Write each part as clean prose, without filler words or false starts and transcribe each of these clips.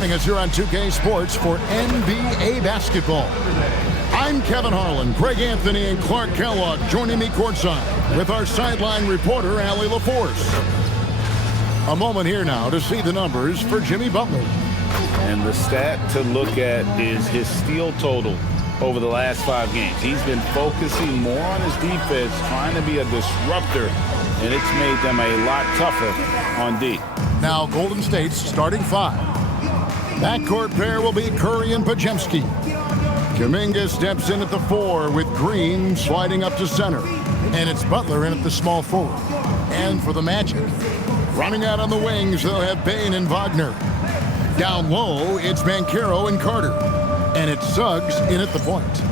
joining us here on 2K Sports for NBA basketball. I'm Kevin Harlan, Greg Anthony, and Clark Kellogg joining me courtside with our sideline reporter, Allie LaForce. A moment here now to see the numbers for Jimmy Butler. And the stat to look at is his steal total over the last 5 games. He's been focusing more on his defense, trying to be a disruptor, and it's made them a lot tougher on D. Now Golden State's starting 5. Backcourt pair will be Curry and Podziemski. Kuminga steps in at the 4 with Green sliding up to center. And it's Butler in at the small forward. And for the Magic, running out on the wings, they'll have Bane and Wagner. Down low, it's Banchero and Carter. And it's Suggs in at the point.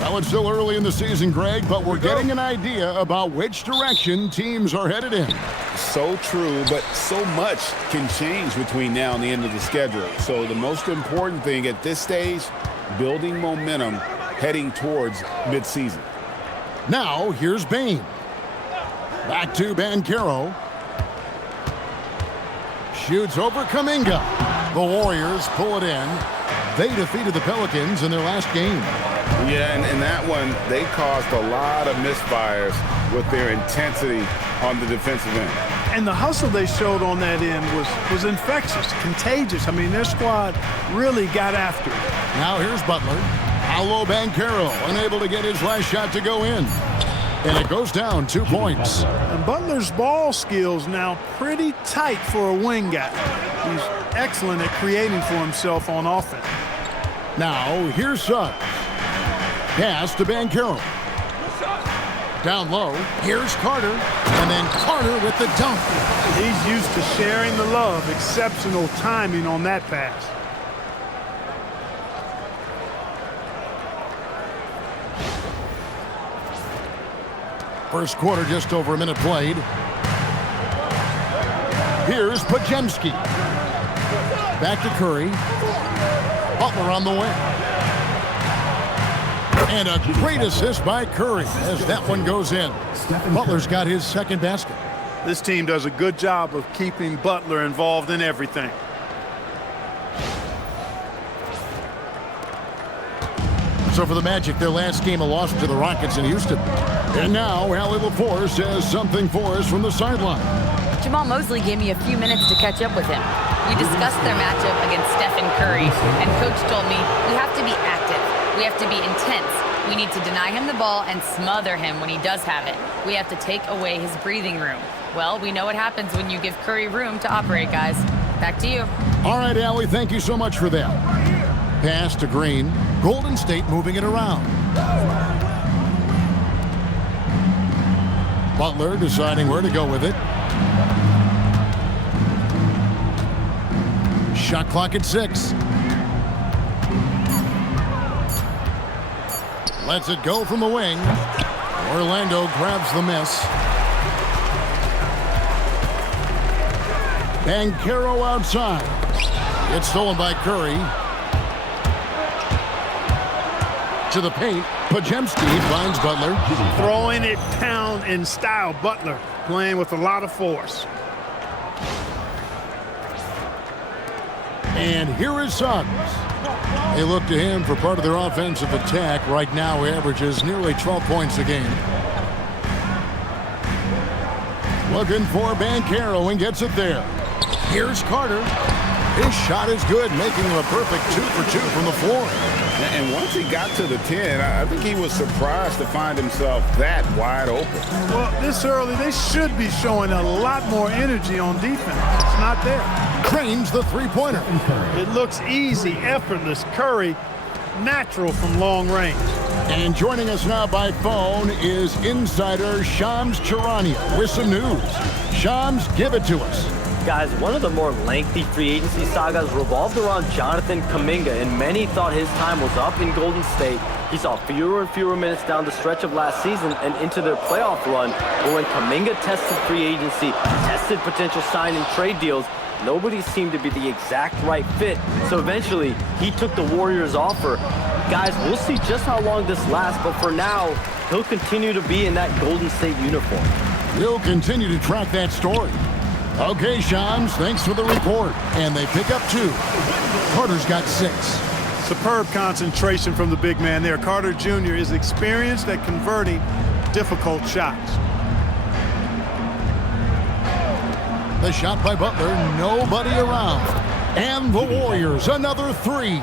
Well, it's still early in the season, Greg, but we're getting an idea about which direction teams are headed in. So true, but so much can change between now and the end of the schedule. So the most important thing at this stage, building momentum heading towards midseason. Now, here's Bane. Back to Banchero. Shoots over Kuminga. The Warriors pull it in. They defeated the Pelicans in their last game. Yeah, and in that one, they caused a lot of misfires with their intensity on the defensive end. And the hustle they showed on that end was infectious, contagious. I mean, their squad really got after it. Now here's Butler. Paolo Banchero unable to get his last shot to go in. And it goes down 2 points. And Butler's ball skills now pretty tight for a wing guy. He's excellent at creating for himself on offense. Now here's Suggs. Pass to Banchero. Down low, here's Carter, and then Carter with the dunk. He's used to sharing the love. Exceptional timing on that pass. First quarter, just over a minute played. Here's Podziemski. Back to Curry. Butler on the wing. And a great assist by Curry as that one goes in. Butler's got his second basket. This team does a good job of keeping Butler involved in everything. So for the Magic, their last game, a loss to the Rockets in Houston. And now, Allie LaForce has something for us from the sideline. Jamal Mosley gave me a few minutes to catch up with him. We discussed their matchup against Steph Curry, and Coach told me we have to be active. We have to be intense. We need to deny him the ball and smother him when he does have it. We have to take away his breathing room. Well, we know what happens when you give Curry room to operate, guys. Back to you. All right, Allie, thank you so much for that. Pass to Green. Golden State moving it around. Butler deciding where to go with it. Shot clock at 6. Lets it go from the wing. Orlando grabs the miss. Banchero outside. It's stolen by Curry. To the paint. Podziemski finds Butler. Throwing it down in style. Butler playing with a lot of force. And here is Suggs. They look to him for part of their offensive attack. Right now, he averages nearly 12 points a game. Looking for Banchero and gets it there. Here's Carter. His shot is good, making him a perfect 2 for 2 from the floor. And once he got to the 10, I think he was surprised to find himself that wide open. Well, this early, they should be showing a lot more energy on defense. It's not there. Cranes the three-pointer. It looks easy, effortless. Curry, natural from long range. And joining us now by phone is insider Shams Charania with some news. Shams, give it to us. Guys, one of the more lengthy free agency sagas revolved around Jonathan Kuminga, and many thought his time was up in Golden State. He saw fewer and fewer minutes down the stretch of last season and into their playoff run. But when Kuminga tested free agency, tested potential sign and trade deals, nobody seemed to be the exact right fit. So eventually, he took the Warriors' offer. Guys, we'll see just how long this lasts, but for now, he'll continue to be in that Golden State uniform. We'll continue to track that story. Okay, Shams, thanks for the report. And they pick up 2. Carter's got 6. Superb concentration from the big man there. Carter Jr. is experienced at converting difficult shots. The shot by Butler, nobody around. And the Warriors, another 3.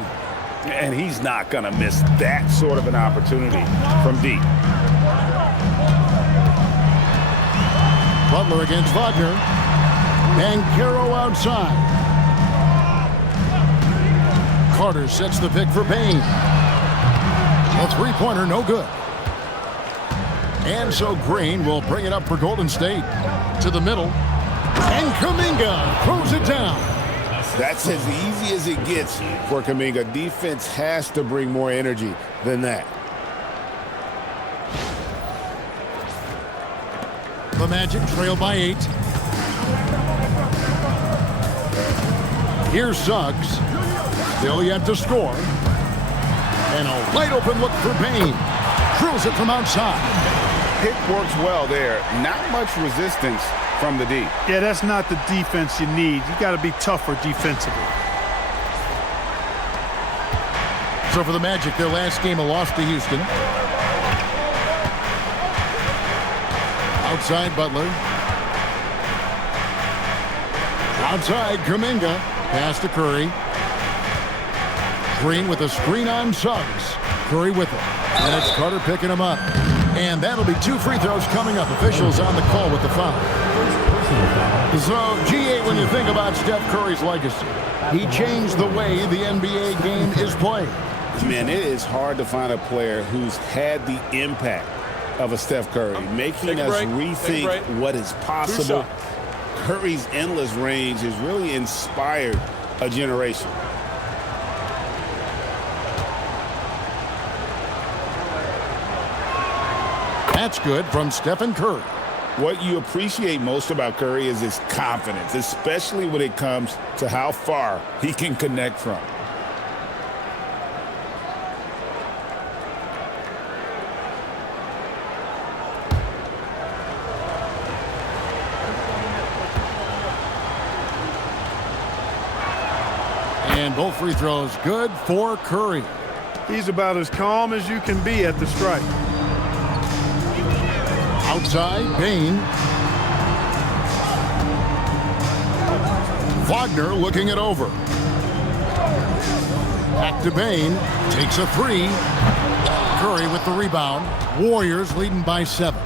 And he's not going to miss that sort of an opportunity from deep. Butler against Wagner. Banchero outside. Carter sets the pick for Payne. A 3-pointer, no good. And so Green will bring it up for Golden State. To the middle. And Kuminga throws it down. That's as easy as it gets for Kuminga. Defense has to bring more energy than that. The Magic trail by 8. Here's Suggs. Still yet to score. And a wide open look for Payne. Drills it from outside. Pick works well there. Not much resistance from the D. Yeah, that's not the defense you need. You got to be tougher defensively. So for the Magic, their last game, a loss to Houston. Outside Butler. Outside Kuminga. Pass to Curry. Green with a screen on Suggs. Curry with it. And it's Carter picking him up. And that'll be 2 free throws coming up. Officials on the call with the foul. So, G.A., when you think about Steph Curry's legacy, he changed the way the NBA game is played. Man, it is hard to find a player who's had the impact of a Steph Curry, making us rethink what is possible. Curry's endless range has really inspired a generation. That's good from Stephen Curry. What you appreciate most about Curry is his confidence, especially when it comes to how far he can connect from. And both free throws good for Curry. He's about as calm as you can be at the strike. Outside, Payne. Wagner looking it over. Back to Payne. Takes a 3. Curry with the rebound. Warriors leading by 7.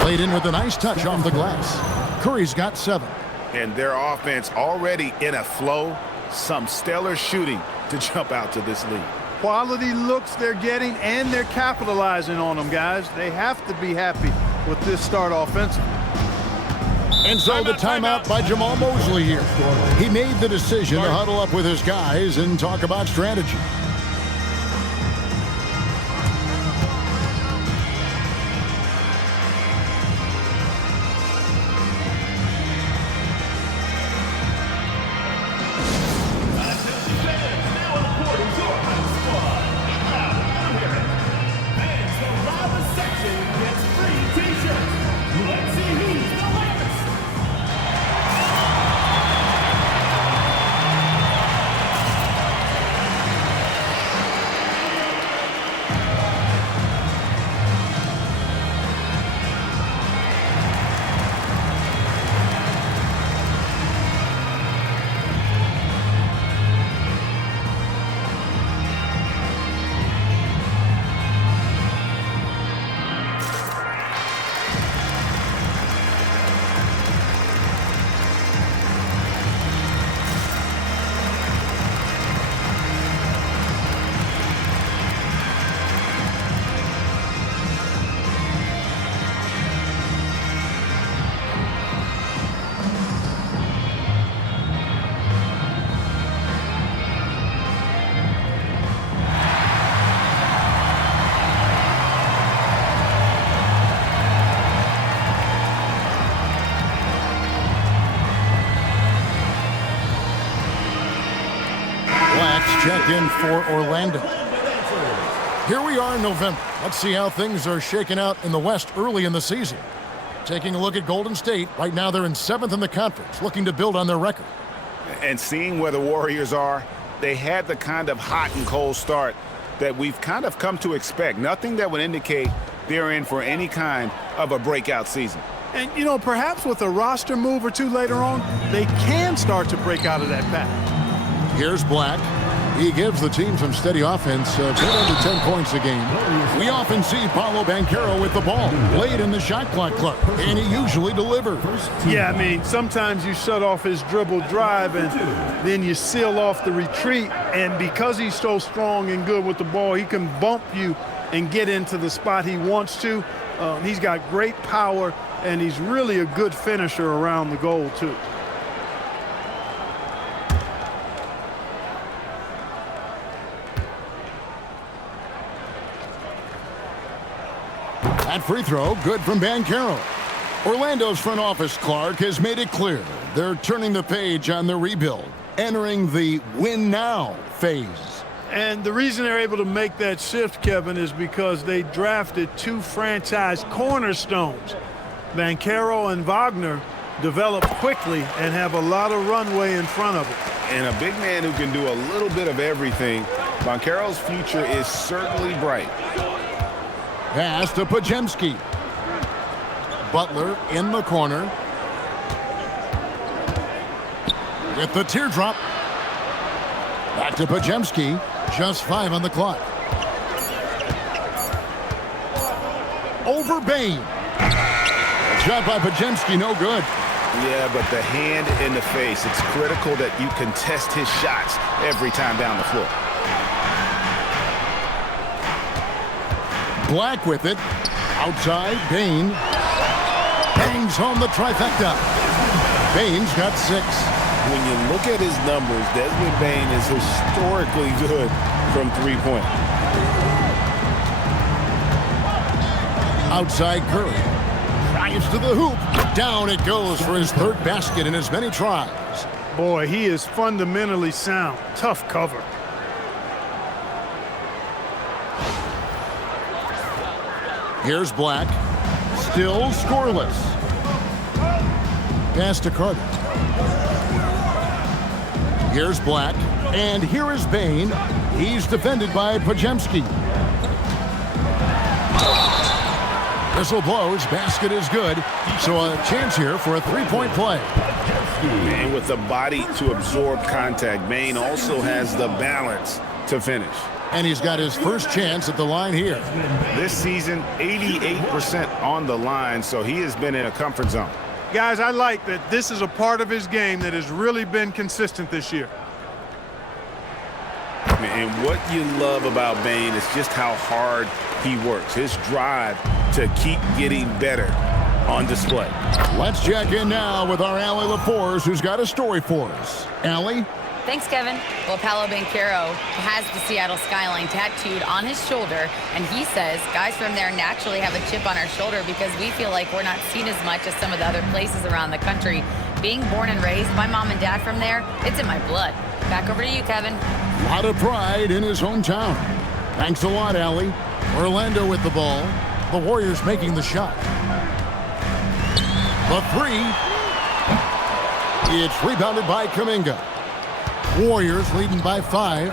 Played in with a nice touch off the glass. Curry's got 7. And their offense already in a flow. Some stellar shooting to jump out to this lead. Quality looks they're getting, and they're capitalizing on them, guys. They have to be happy with this start offensively. And so the timeout by Jamal Mosley here. He made the decision to huddle up with his guys and talk about strategy. Check in for Orlando. Here we are in November. Let's see how things are shaking out in the West early in the season. Taking a look at Golden State. Right now they're in 7th in the conference, looking to build on their record. And seeing where the Warriors are, they had the kind of hot and cold start that we've kind of come to expect. Nothing that would indicate they're in for any kind of a breakout season. And, you know, perhaps with a roster move or two later on, they can start to break out of that pattern. Here's Black. He gives the team some steady offense, a bit under 10 points a game. We often see Paolo Banchero with the ball late in the shot clock club, and he usually delivers. Yeah, I mean, sometimes you shut off his dribble drive and then you seal off the retreat. And because he's so strong and good with the ball, he can bump you and get into the spot he wants to. He's got great power, and he's really a good finisher around the goal, too. That free throw, good from Banchero. Orlando's front office, Clark, has made it clear they're turning the page on the rebuild, entering the win now phase. And the reason they're able to make that shift, Kevin, is because they drafted 2 franchise cornerstones. Banchero and Wagner develop quickly and have a lot of runway in front of them. And a big man who can do a little bit of everything. Banchero's future is certainly bright. Pass to Podziemski. Butler in the corner. With the teardrop. Back to Podziemski. Just 5 on the clock. Over Bane. Shot by Podziemski, no good. Yeah, but the hand in the face. It's critical that you contest his shots every time down the floor. Black with it. Outside, Bane. Bangs home the trifecta. Bane's got 6. When you look at his numbers, Desmond Bane is historically good from three-point. Outside Curry. Drives to the hoop. Down it goes for his 3rd basket in as many tries. Boy, he is fundamentally sound. Tough cover. Here's Black. Still scoreless. Pass to Carter. Here's Black. And here is Bane. He's defended by Podziemski. Whistle blows. Basket is good. So a chance here for a 3-point play. And with the body to absorb contact, Bane also has the balance to finish. And he's got his first chance at the line here. This season, 88% on the line, so he has been in a comfort zone. Guys, I like that this is a part of his game that has really been consistent this year. And what you love about Bane is just how hard he works. His drive to keep getting better on display. Let's check in now with our Allie LaForce, who's got a story for us. Allie? Thanks, Kevin. Well, Paolo Banchero has the Seattle skyline tattooed on his shoulder, and he says guys from there naturally have a chip on our shoulder because we feel like we're not seen as much as some of the other places around the country. Being born and raised, my mom and dad from there, it's in my blood. Back over to you, Kevin. A lot of pride in his hometown. Thanks a lot, Allie. Orlando with the ball. The Warriors making the shot. The 3. It's rebounded by Kuminga. Warriors leading by 5.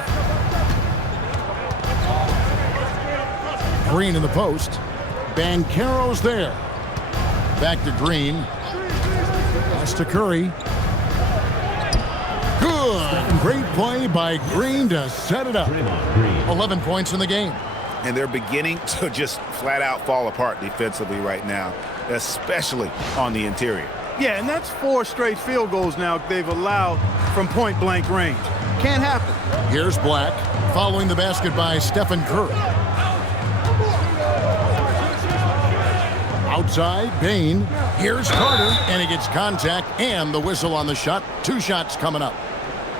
Green in the post. Banchero's there. Back to Green. Pass to Curry. Good. Great play by Green to set it up. 11 points in the game. And they're beginning to just flat out fall apart defensively right now, especially on the interior. Yeah, and that's 4 straight field goals now they've allowed from point-blank range. Can't happen. Here's Black, following the basket by Stephen Curry. Outside, Bane. Here's Carter, and he gets contact and the whistle on the shot. 2 shots coming up.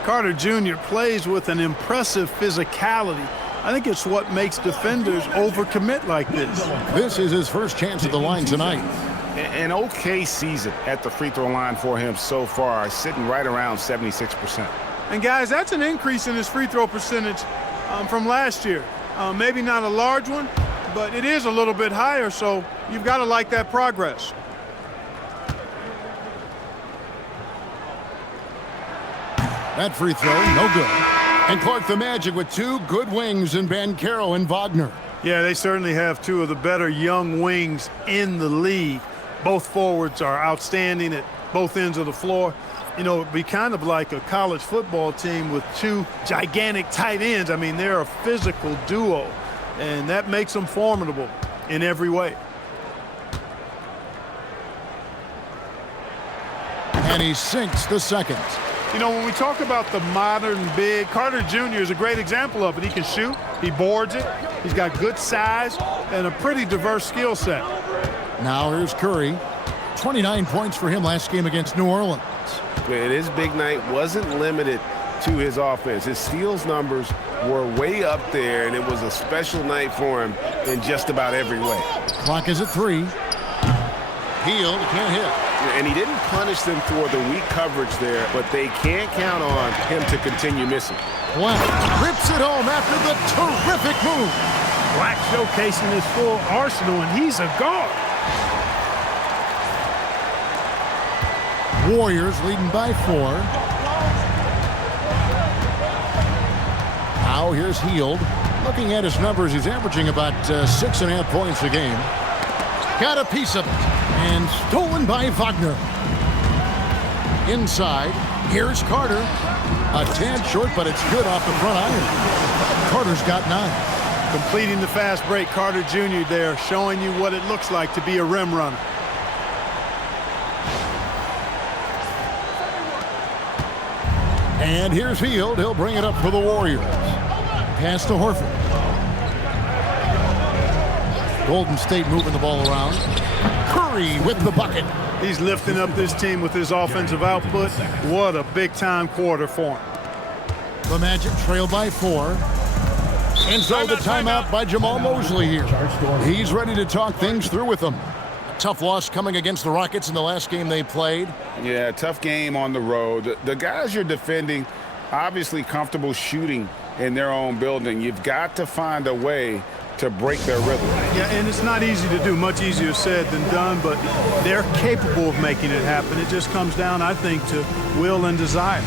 Carter Jr. plays with an impressive physicality. I think it's what makes defenders overcommit like this. This is his first chance at the line tonight. An okay season at the free throw line for him so far, sitting right around 76%. And guys, that's an increase in his free throw percentage from last year. Maybe not a large one, but it is a little bit higher, so you've got to like that progress. That free throw, no good. And Clark, the Magic with two good wings in Banchero and Wagner. Yeah, they certainly have two of the better young wings in the league. Both forwards are outstanding at both ends of the floor. You know, it'd be kind of like a college football team with two gigantic tight ends. I mean, they're a physical duo, and that makes them formidable in every way. And he sinks the second. You know, when we talk about the modern big, Carter Jr. is a great example of it. He can shoot, he boards it, he's got good size, and a pretty diverse skill set. Now here's Curry. 29 points for him last game against New Orleans. And his big night wasn't limited to his offense. His steals numbers were way up there, and it was a special night for him in just about every way. Clock is at 3. Hield can't hit. And he didn't punish them for the weak coverage there, but they can't count on him to continue missing. Black rips it home after the terrific move. Black showcasing his full arsenal, and he's a guard. Warriors leading by 4. Now here's Hield. Looking at his numbers, he's averaging about 6.5 points a game. Got a piece of it. And stolen by Wagner. Inside, here's Carter. A tad short, but it's good off the front iron. Carter's got 9. Completing the fast break, Carter Jr. there, showing you what it looks like to be a rim runner. And here's Hield. He'll bring it up for the Warriors. Pass to Horford. Golden State moving the ball around. Curry with the bucket. He's lifting up this team with his offensive output. What a big-time quarter for him. The Magic trail by 4. And so the timeout by Jamal Mosley here. He's ready to talk things through with them. A tough loss coming against the Rockets in the last game they played. Yeah, tough game on the road. The guys you're defending, obviously comfortable shooting in their own building. You've got to find a way to break their rhythm. Yeah, and it's not easy to do. Much easier said than done, but they're capable of making it happen. It just comes down, I think, to will and desire.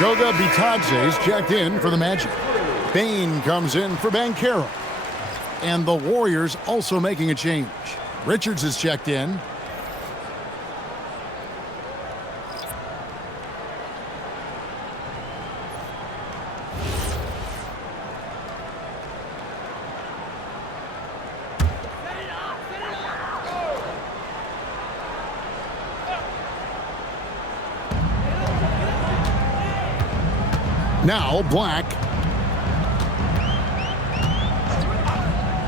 Goga Bitadze's checked in for the Magic. Bain comes in for Banchero. And the Warriors also making a change. Richards is checked in. Now Black.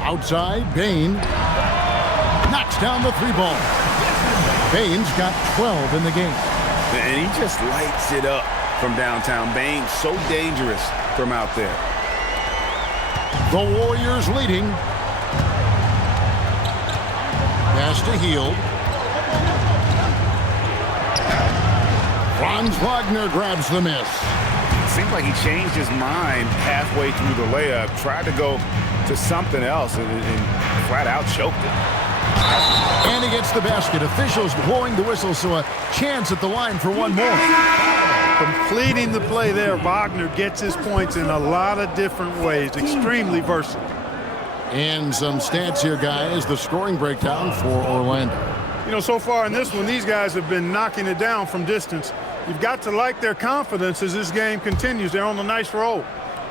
Outside, Bain. Knocks down the 3-ball. Bain's got 12 in the game. And he just lights it up from downtown. Bain so dangerous from out there. The Warriors leading. Pass to Hield. Franz Wagner grabs the miss. Seemed like he changed his mind halfway through the layup, tried to go to something else, and flat out choked it. And he gets the basket. Officials blowing the whistle, so a chance at the line for one more. Completing the play there, Wagner gets his points in a lot of different ways. Extremely versatile. And some stats here, guys. The scoring breakdown for Orlando. You know, so far in this one, these guys have been knocking it down from distance. You've got to like their confidence as this game continues. They're on a nice roll.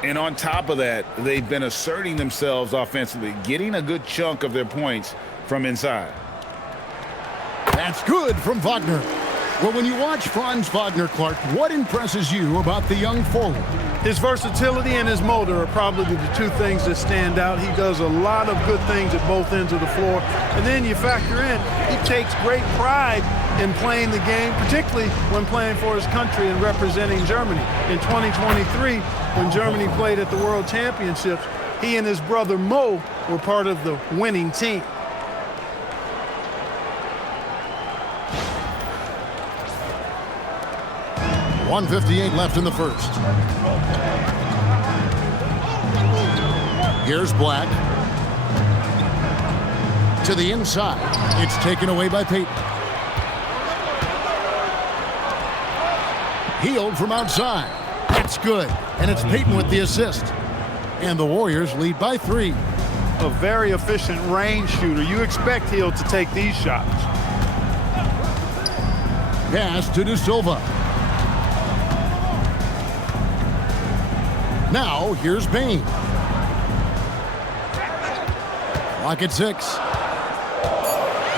And on top of that, they've been asserting themselves offensively, getting a good chunk of their points from inside. That's good from Wagner. Well, when you watch Franz Wagner, Clark, what impresses you about the young forward? His versatility and his motor are probably the two things that stand out. He does a lot of good things at both ends of the floor. And then you factor in, he takes great pride in playing the game, particularly when playing for his country and representing Germany. In 2023, when Germany played at the World Championships, he and his brother Mo were part of the winning team. .158 left in the first. Here's Black. To the inside. It's taken away by Payton. Healed from outside. That's good. And it's Payton with the assist. And the Warriors lead by 3. A very efficient range shooter. You expect Hill to take these shots. Pass to De Silva. Now, here's Bain. Clock at 6.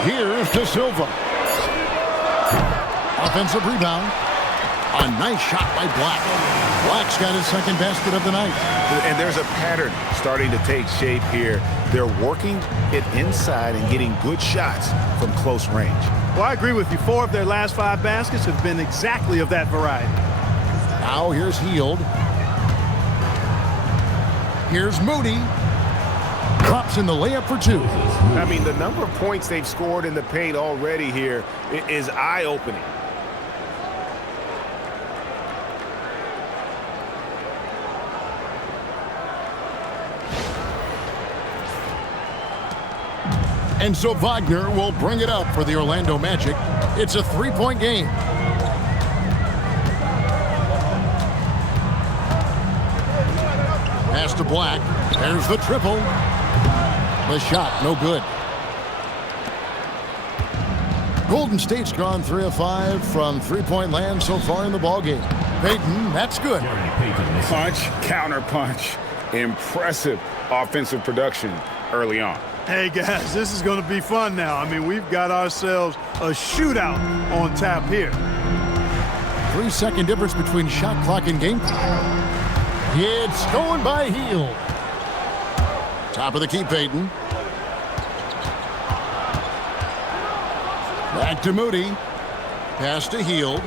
Here's De Silva. Offensive rebound. A nice shot by Black. Black's got his second basket of the night. And there's a pattern starting to take shape here. They're working it inside and getting good shots from close range. Well, I agree with you. 4 of their last 5 baskets have been exactly of that variety. Now, here's Hield. Here's Moody. Drops in the layup for 2. I mean, the number of points they've scored in the paint already here is eye-opening. And so Wagner will bring it up for the Orlando Magic. It's a 3-point game. Pass to Black. There's the triple. The shot, no good. Golden State's gone 3 of 5 from 3-point land so far in the ballgame. Payton, that's good. Punch, counter punch. Impressive offensive production early on. Hey, guys, this is going to be fun now. I mean, we've got ourselves a shootout on tap here. 3-second difference between shot clock and game clock. It's going by Hield. Top of the key, Payton. Back to Moody. Pass to Hield.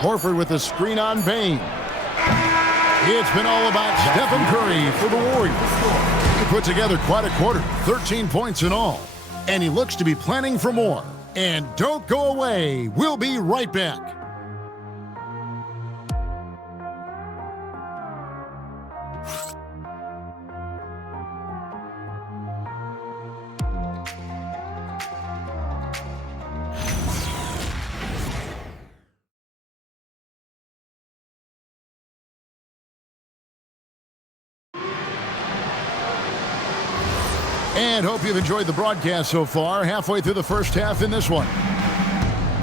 Horford with a screen on Bain. It's been all about Steph Curry for the Warriors. He put together quite a quarter, 13 points in all. And he looks to be planning for more. And don't go away. We'll be right back. And hope you've enjoyed the broadcast so far. Halfway through the first half in this one.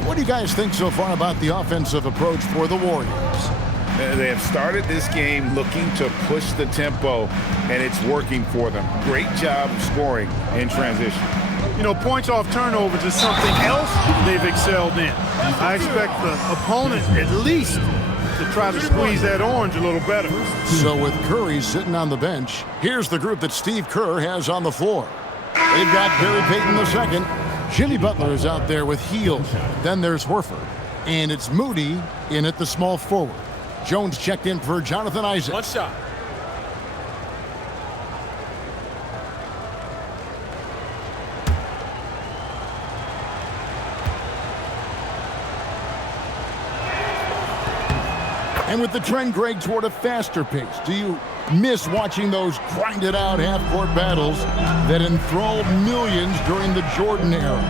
What do you guys think so far about the offensive approach for the Warriors? They have started this game looking to push the tempo, and it's working for them. Great job of scoring in transition. You know, points off turnovers is something else they've excelled in. I expect the opponent at least to try to squeeze that orange a little better. So with Curry sitting on the bench, here's the group that Steve Kerr has on the floor. They've got Barry Payton II. Jimmy Butler is out there with Hield. Then there's Horford. And it's Moody in at the small forward. Jones checked in for Jonathan Isaac. One shot. And with the trend, Greg, toward a faster pace, do you miss watching those grinded-out half-court battles that enthralled millions during the Jordan era?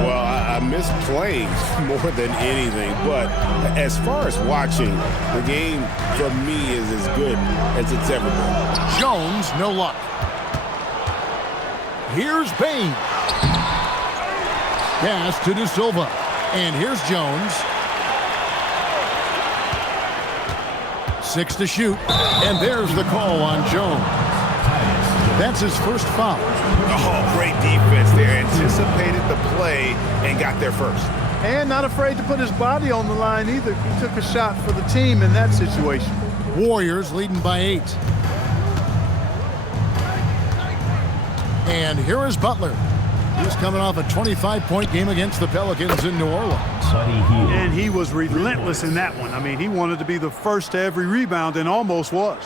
Well, I miss playing more than anything, but as far as watching, the game for me is as good as it's ever been. Jones, no luck. Here's Bain. Pass to De Silva. And here's Jones. 6 to shoot. And there's the call on Jones. That's his first foul. Oh, great defense there. Anticipated the play and got there first. And not afraid to put his body on the line either. He took a shot for the team in that situation. Warriors leading by 8. And here is Butler. He's coming off a 25-point game against the Pelicans in New Orleans. And he was relentless in that one. I mean, he wanted to be the first to every rebound and almost was.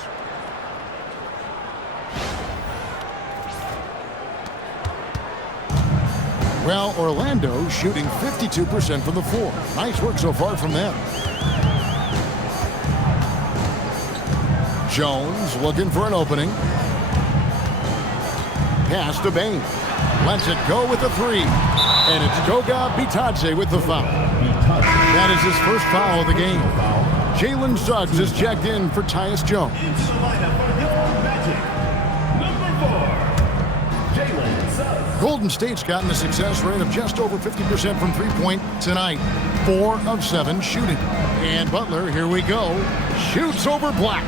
Well, Orlando shooting 52% from the floor. Nice work so far from them. Jones looking for an opening. Pass to Bain. Lets it go with the 3. And it's Goga Bitadze with the foul. That is his first foul of the game. Jalen Suggs is checked in for Tyus Jones. Golden State's gotten a success rate of just over 50% from three-point tonight. 4 of 7 shooting. And Butler, here we go, shoots over Black.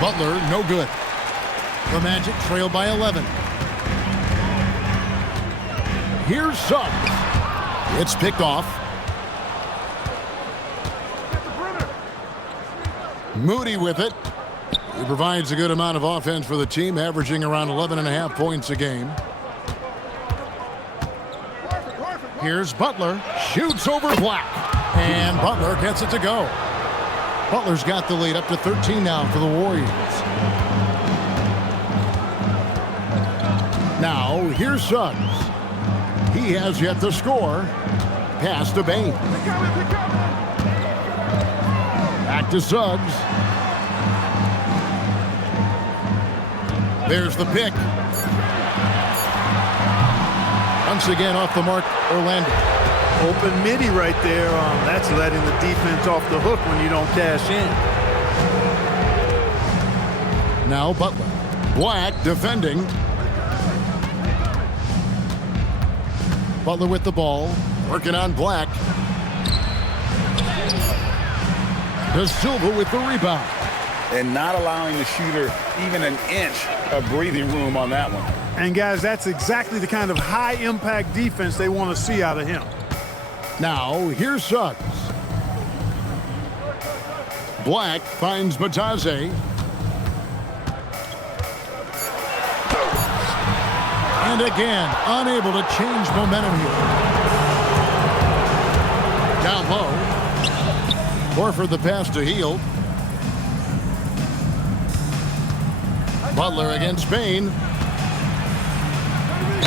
Butler, no good. The Magic trail by 11. Here's Suggs. It's picked off. Moody with it. He provides a good amount of offense for the team, averaging around 11.5 points a game. Here's Butler. Shoots over Black. And Butler gets it to go. Butler's got the lead up to 13 now for the Warriors. Now, here's Suggs. He has yet to score. Pass to Bain. Back to Suggs. There's the pick. Once again off the mark, Orlando. Open midi right there. That's letting the defense off the hook when you don't cash in. Now Butler. Black defending. Butler with the ball. Working on Black. De Silva with the rebound. And not allowing the shooter even an inch of breathing room on that one. And guys, that's exactly the kind of high-impact defense they want to see out of him. Now, here's Suggs. Black finds Bitadze. And again, unable to change momentum here. Down low. Horford the pass to Hield. Butler against Bain.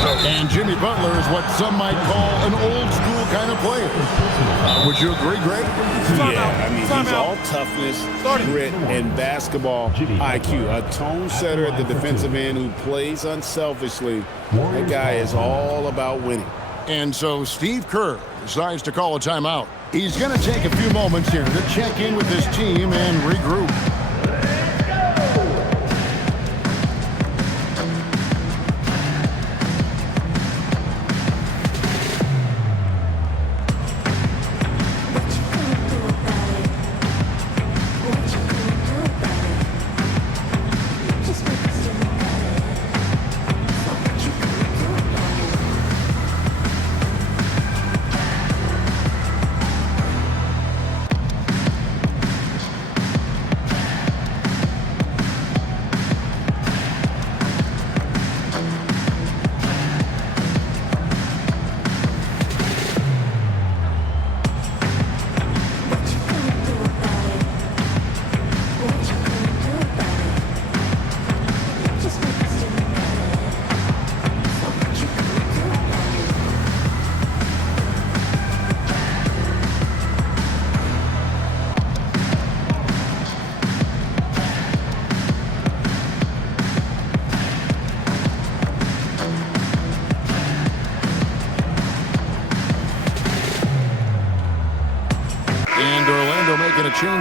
And Jimmy Butler is what some might call an old-school kind of player. Would you agree, Greg? Yeah, I mean, he's all toughness, grit, and basketball IQ. A tone setter at the defensive end who plays unselfishly. That guy is all about winning. And so Steve Kerr decides to call a timeout. He's going to take a few moments here to check in with his team and regroup.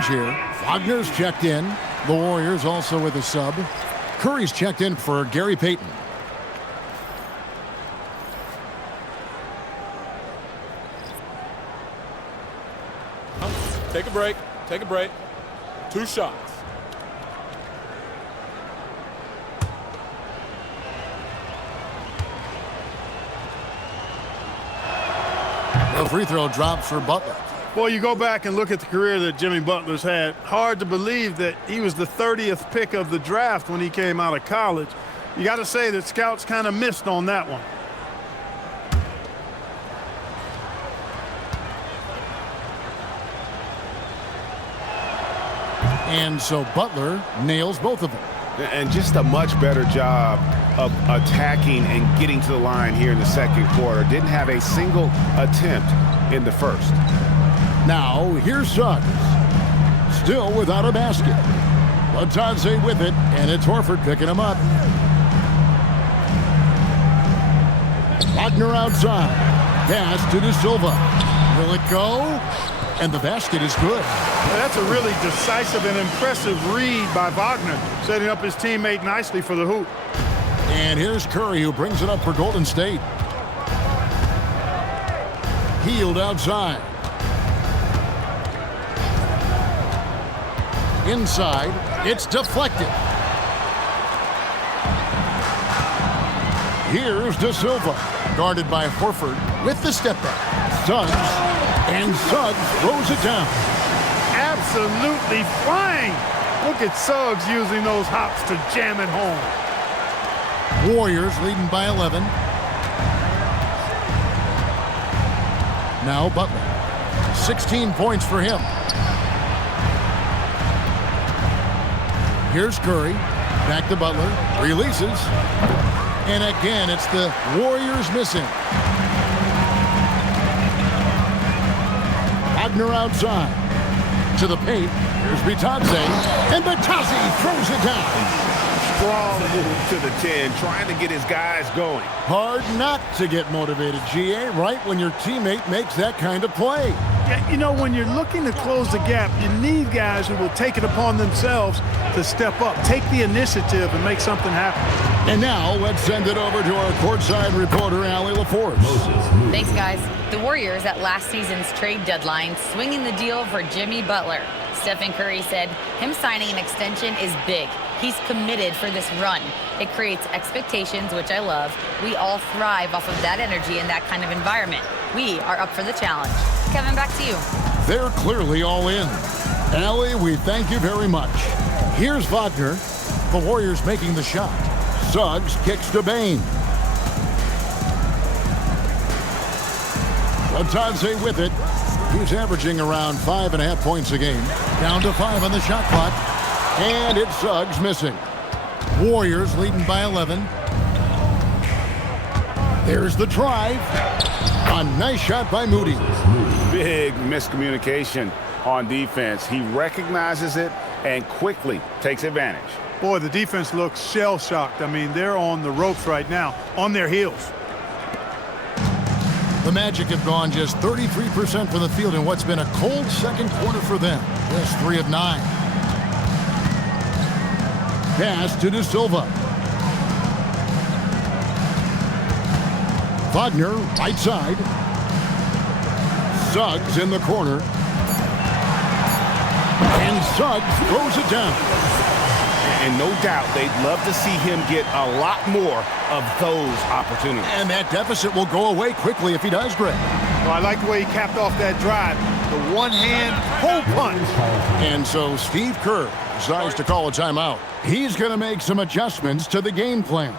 here. Wagner's checked in. The Warriors also with a sub. Curry's checked in for Gary Payton. Take a break. Take a break. 2 shots. The free throw drops for Butler. Boy, you go back and look at the career that Jimmy Butler's had. Hard to believe that he was the 30th pick of the draft when he came out of college. You got to say that scouts kind of missed on that one. And so Butler nails both of them. And just a much better job of attacking and getting to the line here in the second quarter. Didn't have a single attempt in the first. Now, here's Suggs. Still without a basket. Latadze with it, and it's Horford picking him up. Wagner outside. Pass to De Silva. Will it go? And the basket is good. That's a really decisive and impressive read by Wagner, setting up his teammate nicely for the hoop. And here's Curry, who brings it up for Golden State. Healed outside. Inside, it's deflected. Here's De Silva, guarded by Horford with the step back. Suggs, and Suggs throws it down. Absolutely flying. Look at Suggs using those hops to jam it home. Warriors leading by 11. Now Butler. 16 points for him. Here's Curry. Back to Butler. Releases. And again, it's the Warriors missing. Wagner outside. To the paint. Here's Bitadze. And Bitadze throws it down. Strong move to the 10, trying to get his guys going. Hard not to get motivated, GA, right when your teammate makes that kind of play. Yeah, you know, when you're looking to close the gap, you need guys who will take it upon themselves to step up, take the initiative, and make something happen. And now, let's send it over to our courtside reporter, Allie LaForce. Thanks, guys. The Warriors at last season's trade deadline swinging the deal for Jimmy Butler. Stephen Curry said him signing an extension is big. He's committed for this run. It creates expectations, which I love. We all thrive off of that energy and that kind of environment. We are up for the challenge. Kevin, back to you. They're clearly all in. Allie, we thank you very much. Here's Wagner. The Warriors making the shot. Suggs kicks to Bain. Latadze with it. He's averaging around 5.5 points a game. Down to 5 on the shot clock. And it's Suggs missing. Warriors leading by 11. There's the drive. A nice shot by Moody. Big miscommunication on defense. He recognizes it and quickly takes advantage. Boy, the defense looks shell-shocked. I mean, they're on the ropes right now, on their heels. The Magic have gone just 33% from the field in what's been a cold second quarter for them. Just 3 of 9. Pass to De Silva. Wagner, right side. Suggs in the corner. And Suggs throws it down. And no doubt they'd love to see him get a lot more of those opportunities. And that deficit will go away quickly if he does, Greg. Well, I like the way he capped off that drive. The one-hand hole punch. And so Steve Kerr decides to call a timeout. He's going to make some adjustments to the game plan.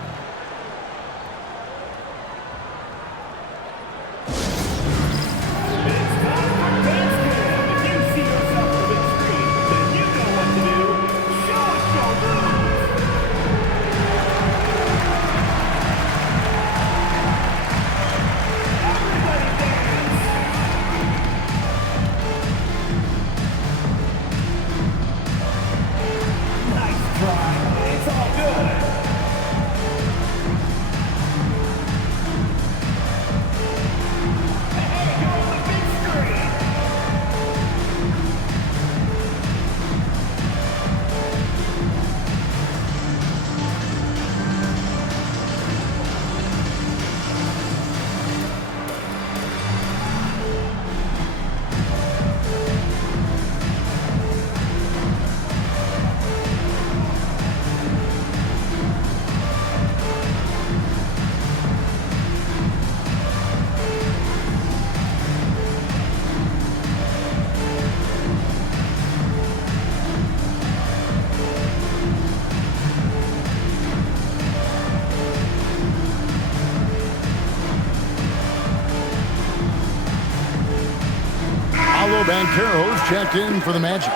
Banchero's checked in for the Magic.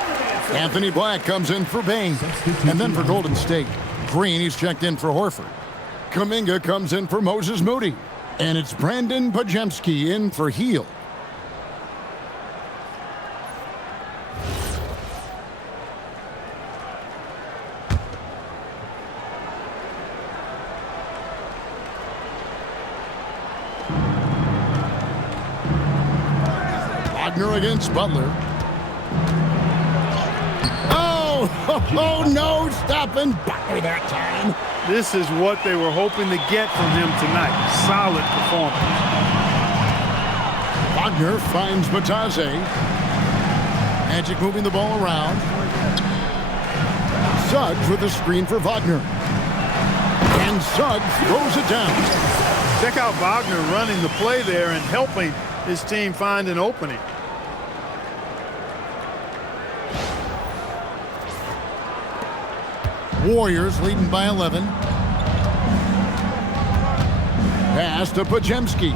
Anthony Black comes in for Bain. And then for Golden State, Green, he's checked in for Horford. Kuminga comes in for Moses Moody. And it's Brandon Pajemski in for Heel. Wagner against Butler. Oh, no, stopping Butler that time. This is what they were hoping to get from him tonight. Solid performance. Wagner finds Batase. Magic moving the ball around. Suggs with a screen for Wagner. And Suggs throws it down. Check out Wagner running the play there and helping his team find an opening. Warriors leading by 11. Pass to Pajemski.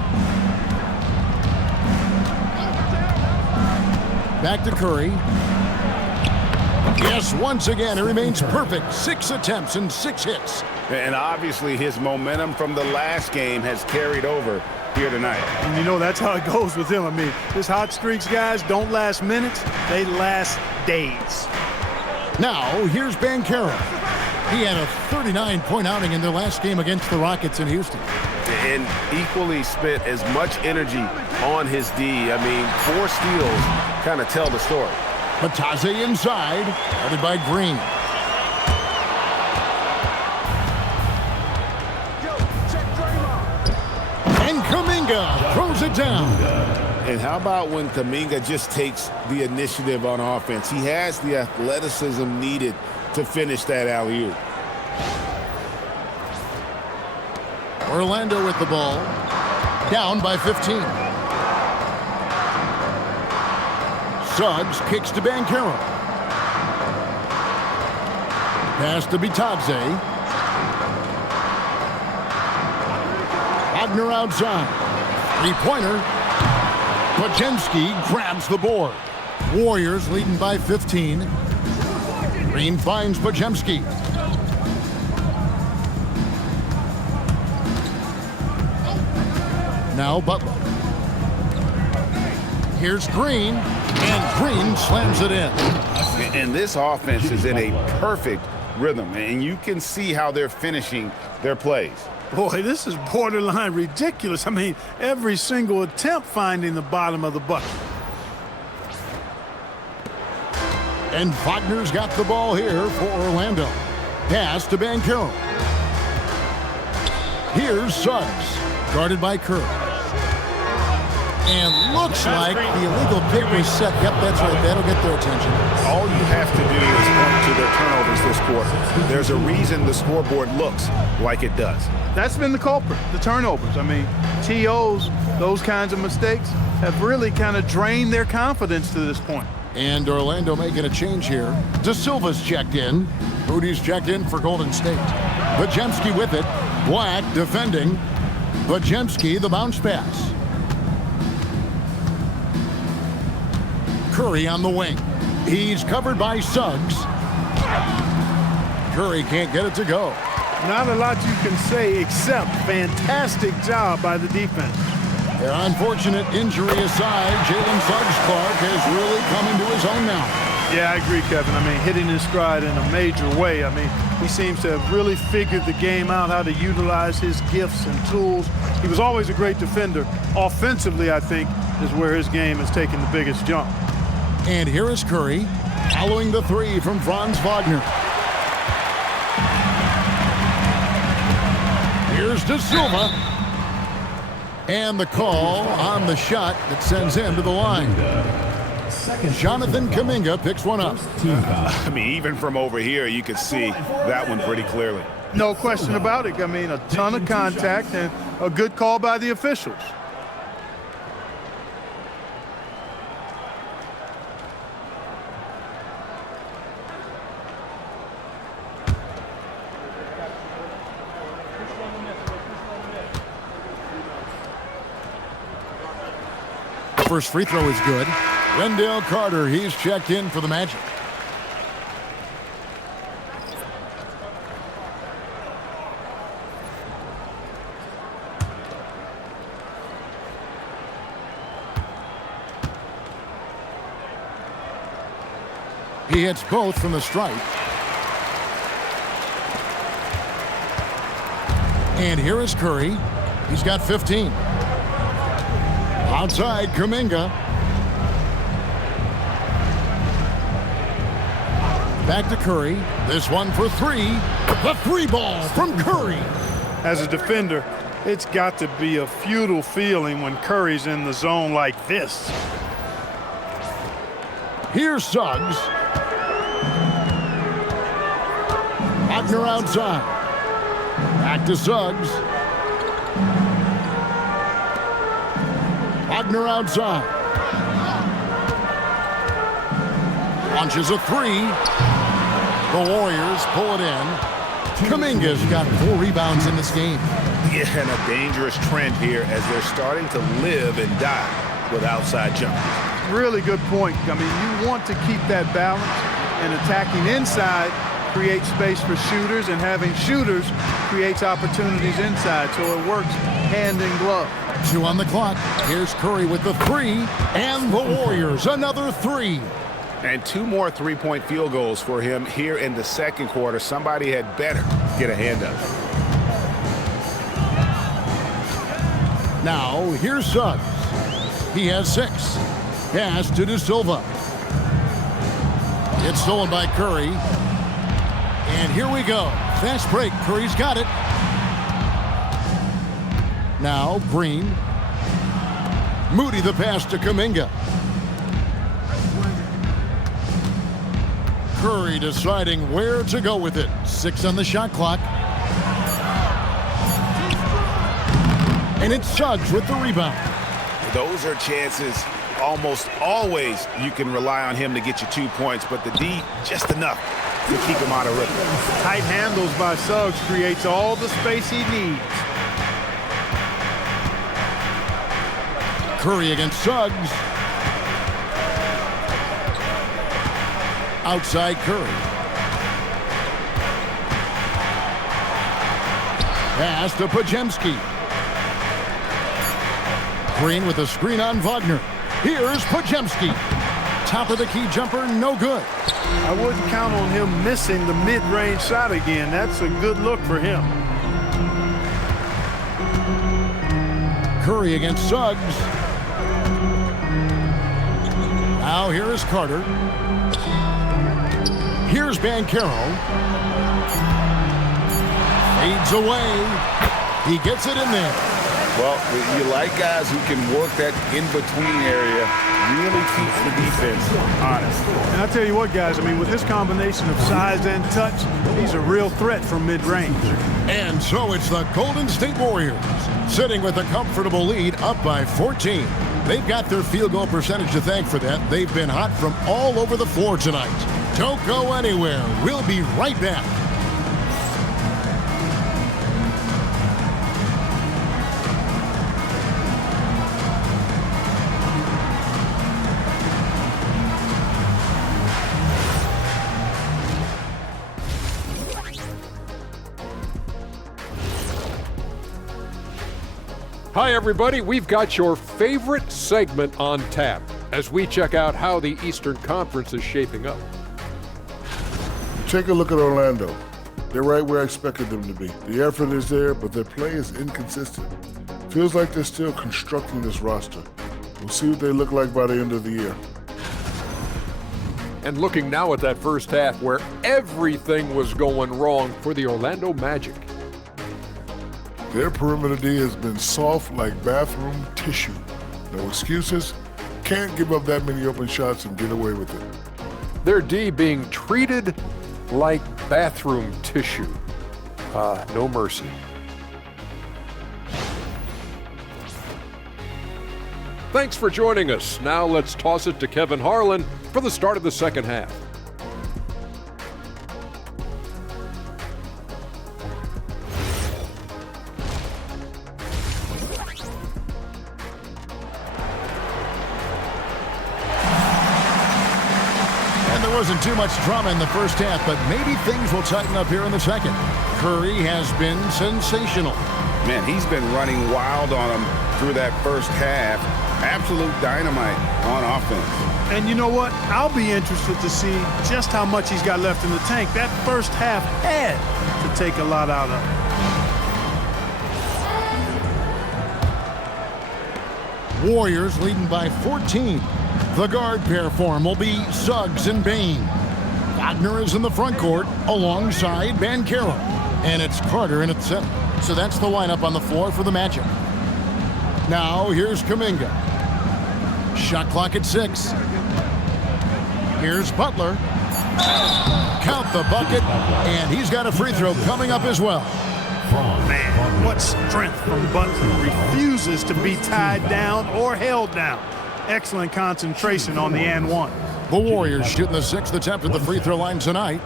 Back to Curry. Yes, once again, it remains perfect. 6 attempts and 6 hits. And obviously his momentum from the last game has carried over here tonight. And you know, that's how it goes with him. I mean, his hot streaks, guys, don't last minutes. They last days. Now, here's Banchero. He had a 39-point outing in their last game against the Rockets in Houston. And equally spent as much energy on his D. I mean, 4 steals kind of tell the story. Batase inside, guarded by Green. And Kuminga throws it down. And how about when Kuminga just takes the initiative on offense? He has the athleticism needed to finish that alley-oop. Orlando with the ball. Down by 15. Suggs kicks to Banchero. Pass to Bitadze. Wagner outside. Three-pointer. Pajemski grabs the board. Warriors leading by 15. Green finds Pajemski. Now Butler. Here's Green, and Green slams it in. And this offense is in a perfect rhythm, and you can see how they're finishing their plays. Boy, this is borderline ridiculous. I mean, every single attempt finding the bottom of the bucket. And Wagner's got the ball here for Orlando. Pass to Banchero. Here's Suggs, guarded by Curry. And looks like the illegal pick was set. Yep, that's right. That'll get their attention. All you have to do is point to their turnovers this quarter. There's a reason the scoreboard looks like it does. That's been the culprit, the turnovers. I mean, TOs, those kinds of mistakes have really kind of drained their confidence to this point. And Orlando making a change here. De Silva's checked in. Moody's checked in for Golden State. Pajemski with it. Black defending. Pajemski the bounce pass. Curry on the wing. He's covered by Suggs. Curry can't get it to go. Not a lot you can say except fantastic job by the defense. Their unfortunate injury aside, Jalen Suggs-Clark has really come into his own now. Yeah, I agree, Kevin. I mean, hitting his stride in a major way. I mean, he seems to have really figured the game out, how to utilize his gifts and tools. He was always a great defender. Offensively, I think, is where his game has taken the biggest jump. And here is Curry, following the three from Franz Wagner. Here's De Silva. And the call on the shot that sends him to the line. Jonathan Kuminga picks one up. I mean, even from over here, you could see that one pretty clearly. No question about it. I mean, a ton of contact and a good call by the officials. First free throw is good. Wendell Carter, he's checked in for the Magic. He hits both from the stripe. And here is Curry. He's got 15. Outside, Kuminga. Back to Curry. This one for three. The three ball from Curry. As a defender, it's got to be a futile feeling when Curry's in the zone like this. Here's Suggs. Wagner outside. Back to Suggs. Wagner outside. Launches a three. The Warriors pull it in. Kuminga's got 4 rebounds in this game. Yeah, and a dangerous trend here as they're starting to live and die with outside jumpers. Really good point. I mean, you want to keep that balance, and attacking inside creates space for shooters, and having shooters creates opportunities inside, so it works hand in glove. 2 on the clock. Here's Curry with the three, and the Warriors another 3. And 2 more three-point field goals for him here in the second quarter. Somebody had better get a hand up. Now, here's Suggs. He has 6. Pass to De Silva. It's stolen by Curry. And here we go. Fast break. Curry's got it. Now, Green. Moody the pass to Kuminga. Curry deciding where to go with it. 6 on the shot clock. And it's Suggs with the rebound. Those are chances almost always you can rely on him to get you 2 points, but the D just enough to keep him out of rhythm. Tight handles by Suggs creates all the space he needs. Curry against Suggs. Outside Curry. Pass to Pajemski. Green with a screen on Wagner. Here's Pajemski. Top of the key jumper, no good. I wouldn't count on him missing the mid-range shot again. That's a good look for him. Curry against Suggs. Now here is Carter. Here's Banchero. Fades away. He gets it in there. Well, you like guys who can work that in-between area, really keeps the defense honest. And I'll tell you what, guys, I mean, with this combination of size and touch, he's a real threat from mid-range. And so it's the Golden State Warriors sitting with a comfortable lead up by 14. They've got their field goal percentage to thank for that. They've been hot from all over the floor tonight. Don't go anywhere. We'll be right back. Hi, everybody. We've got your favorite segment on tap as we check out how the Eastern Conference is shaping up. Take a look at Orlando. They're right where I expected them to be. The effort is there, but their play is inconsistent. Feels like they're still constructing this roster. We'll see what they look like by the end of the year. And looking now at that first half where everything was going wrong for the Orlando Magic. Their perimeter D has been soft like bathroom tissue. No excuses. Can't give up that many open shots and get away with it. Their D being treated like bathroom tissue. No mercy. Thanks for joining us. Now let's toss it to Kevin Harlan for the start of the second half. wasn't too much drama in the first half, but maybe things will tighten up here in the second. Curry has been sensational. Man, he's been running wild on him through that first half. Absolute dynamite on offense. And you know what? I'll be interested to see just how much he's got left in the tank. That first half had to take a lot out of him. Warriors leading by 14. The guard pair form will be Suggs and Bane. Wagner is in the front court alongside Banchero. And it's Carter in at center. So that's the lineup on the floor for the matchup. Now here's Kuminga. Shot clock at 6. Here's Butler. Count the bucket. And he's got a free throw coming up as well. Man, what strength from Butler. Refuses to be tied down or held down. Excellent concentration on the and one. The Warriors shooting the 6th attempt at the free throw line tonight.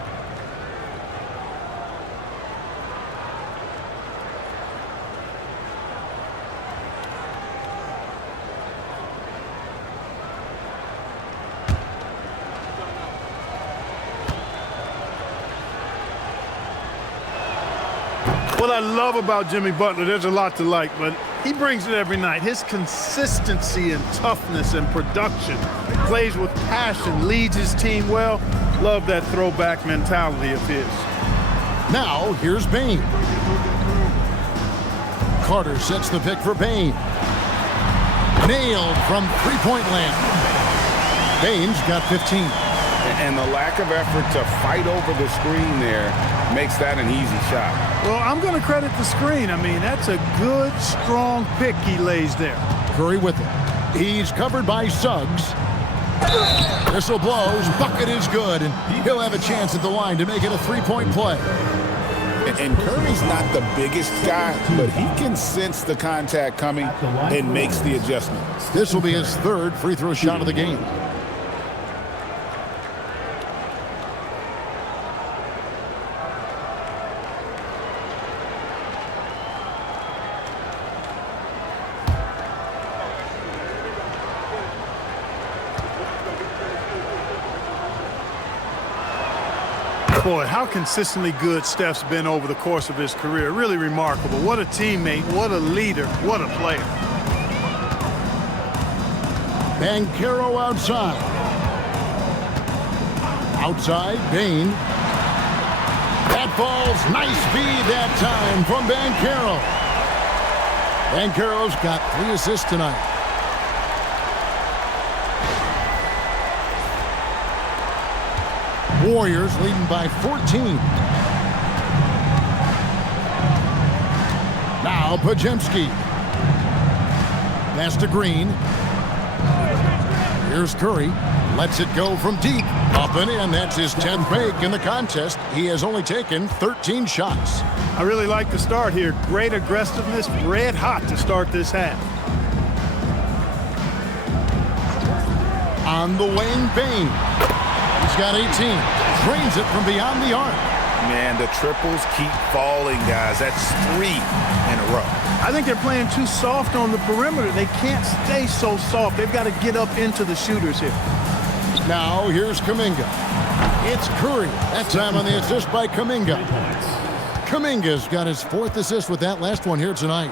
What I love about Jimmy Butler, there's a lot to like, but he brings it every night. His consistency and toughness and production. Plays with passion, leads his team well. Love that throwback mentality of his. Now, here's Bane. Carter sets the pick for Bane. Nailed from three-point land. Bane's got 15. And the lack of effort to fight over the screen there makes that an easy shot. Well, I'm going to credit the screen. I mean, that's a good, strong pick he lays there. Curry with it. He's covered by Suggs. Whistle blows. Bucket is good, and he'll have a chance at the line to make it a three-point play. And Curry's not the biggest guy, but he can sense the contact coming and makes the adjustment. This will be his 3rd free throw shot of the game. Boy, how consistently good Steph's been over the course of his career. Really remarkable. What a teammate, what a leader, what a player. Banchero outside. Outside, Bane. That ball's nice feed that time from Banchero. Banchero's got 3 assists tonight. Warriors leading by 14. Now Pajemski. Pass to Green. Here's Curry. Lets it go from deep. Up and in. That's his 10th make in the contest. He has only taken 13 shots. I really like the start here. Great aggressiveness. Red hot to start this half. On the wing, Bane. He's got 18. Drains it from beyond the arc. Man, the triples keep falling, guys. That's 3 in a row. I think they're playing too soft on the perimeter. They can't stay so soft. They've got to get up into the shooters here. Now here's Kuminga. It's Curry. That time on the assist by Kuminga. Kuminga's got his 4th assist with that last one here tonight.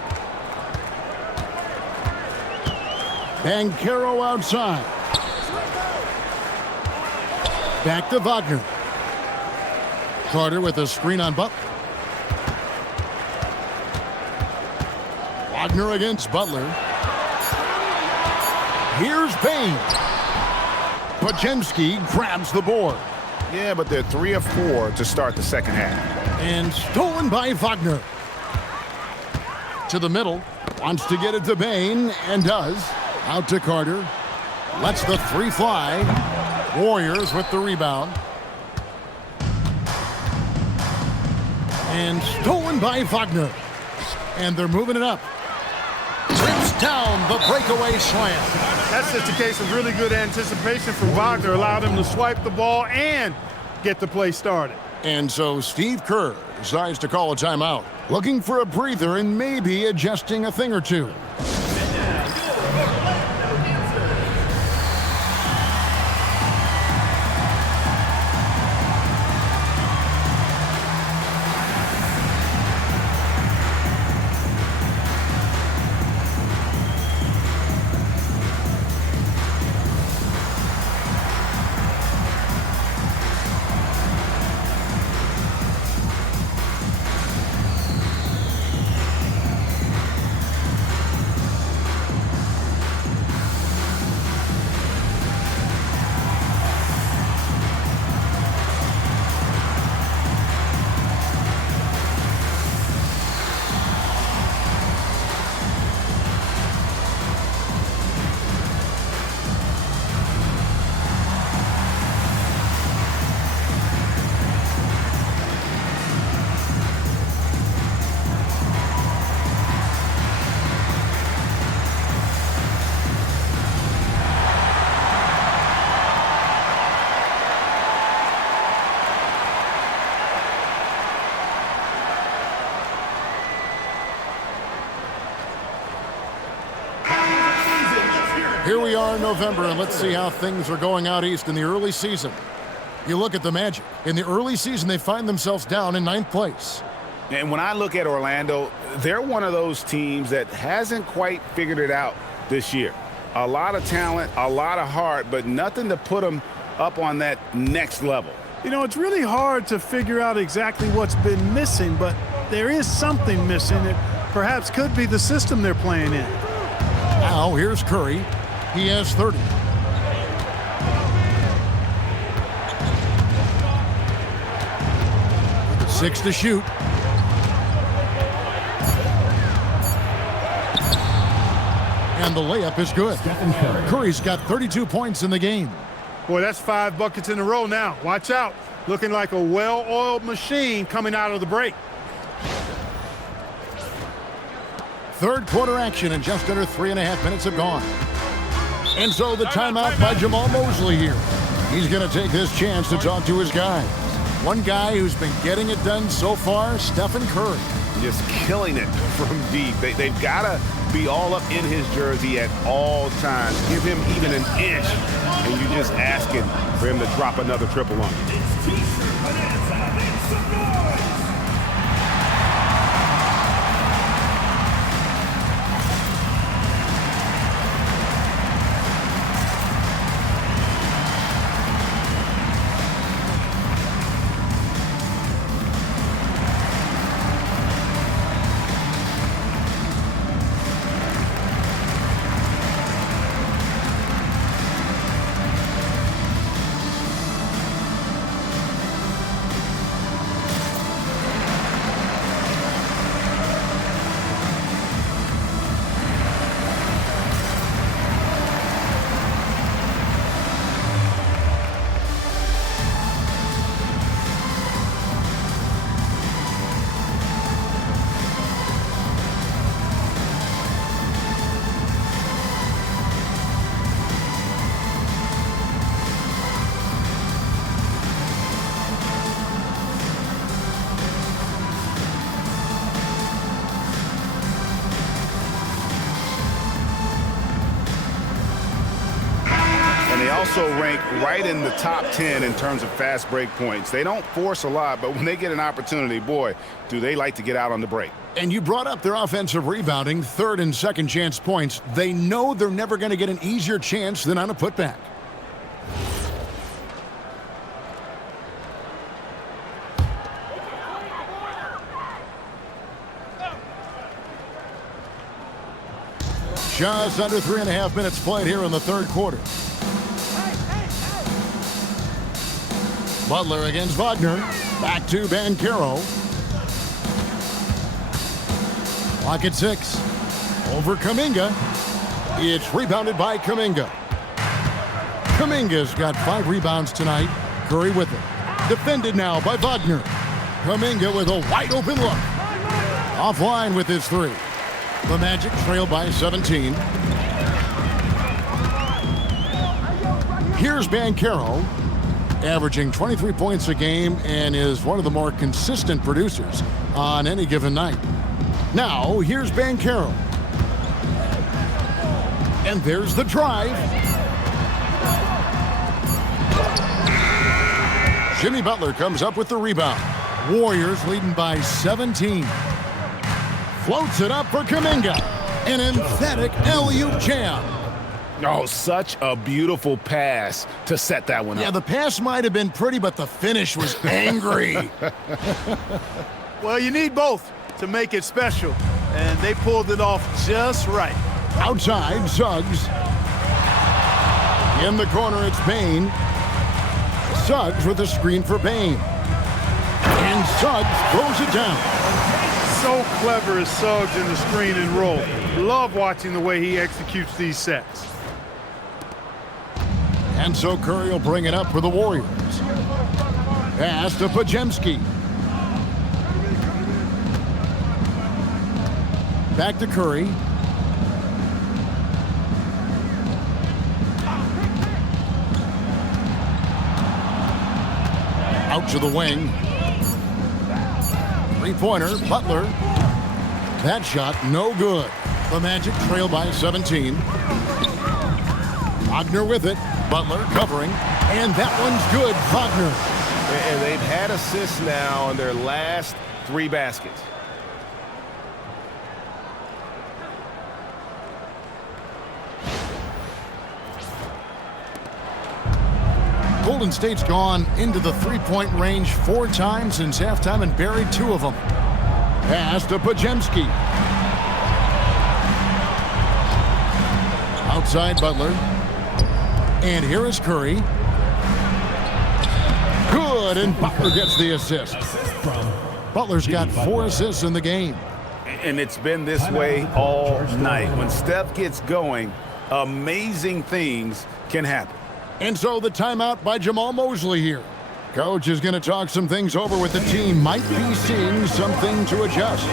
Banchero outside. Back to Wagner. Carter with a screen on Butler. Wagner against Butler. Here's Bane. Pajemski grabs the board. Yeah, but they're 3 of 4 to start the second half. And stolen by Wagner. To the middle. Wants to get it to Bane, and does. Out to Carter. Lets the 3 fly. Warriors with the rebound. And stolen by Wagner. And they're moving it up. Trips down the breakaway slam. That's just a case of really good anticipation from Wagner. Allowed him to swipe the ball and get the play started. And so Steve Kerr decides to call a timeout. Looking for a breather and maybe adjusting a thing or two. Here we are in November, and let's see how things are going out east in the early season. You look at the Magic. In the early season, they find themselves down in 9th place. And when I look at Orlando, they're one of those teams that hasn't quite figured it out this year. A lot of talent, a lot of heart, but nothing to put them up on that next level. You know, it's really hard to figure out exactly what's been missing, but there is something missing. It perhaps could be the system they're playing in. Now, here's Curry. He has 30. Six to shoot. And the layup is good. Curry's got 32 points in the game. Boy, that's 5 buckets in a row now. Watch out. Looking like a well-oiled machine coming out of the break. Third quarter action, and just under 3.5 minutes have gone. And so the timeout by Jamal Mosley here. He's going to take this chance to talk to his guys. One guy who's been getting it done so far, Steph Curry. Just killing it from deep. They've got to be all up in his jersey at all times. Give him even an inch, and you're just asking for him to drop another triple on you. Also rank right in the top 10 in terms of fast break points. They don't force a lot, but when they get an opportunity, boy, do they like to get out on the break. And you brought up their offensive rebounding, third and second chance points. They know they're never going to get an easier chance than on a putback. Just under 3.5 minutes played here in the third quarter. Butler against Wagner. Back to Banchero. Clock at 6. Over Kuminga. It's rebounded by Kuminga. Kuminga's got 5 rebounds tonight. Curry with it. Defended now by Wagner. Kuminga with a wide open look. Offline with his 3. The Magic trail by 17. Here's Banchero, averaging 23 points a game and is one of the more consistent producers on any given night. Now, here's Banchero. And there's the drive. Jimmy Butler comes up with the rebound. Warriors leading by 17. Floats it up for Kuminga. An emphatic alley-oop jam. Oh, such a beautiful pass to set that one up. Yeah, the pass might have been pretty, but the finish was angry. Well, you need both to make it special, and they pulled it off just right. Outside, Suggs. In the corner, it's Bane. Suggs with a screen for Bane. And Suggs throws it down. So clever is Suggs in the screen and roll. Love watching the way he executes these sets. And so Curry will bring it up for the Warriors. Pass to Pajemski. Back to Curry. Out to the wing. Three-pointer, Butler. That shot, no good. The Magic trail by 17. Wagner with it. Butler covering. And that one's good. Wagner. And they've had assists now on their last 3 baskets. Golden State's gone into the three-point range 4 times since halftime and buried 2 of them. Pass to Podziemski. Outside Butler. And here is Curry. Good, and Butler gets the assist. Butler's got 4 assists in the game. And it's been this way all night. When Steph gets going, amazing things can happen. And so the timeout by Jamal Mosley here. Coach is going to talk some things over with the team. Might be seeing something to adjust.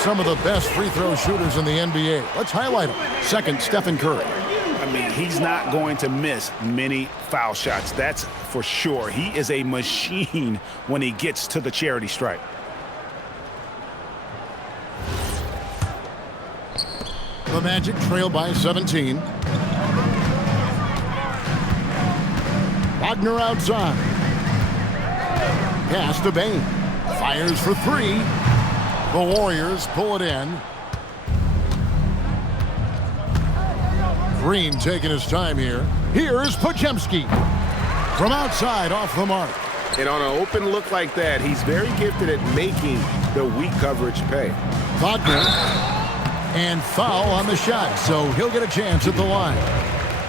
Some of the best free throw shooters in the NBA. Let's highlight them. Second, Stephen Curry. I mean, he's not going to miss many foul shots. That's for sure. He is a machine when he gets to the charity stripe. The Magic trail by 17. Wagner outside. Pass to Bain. Fires for 3. The Warriors pull it in. Green taking his time here. Here's Podziemski. From outside, off the mark. And on an open look like that, he's very gifted at making the weak coverage pay. Wagner. And foul on the shot, so he'll get a chance at the line.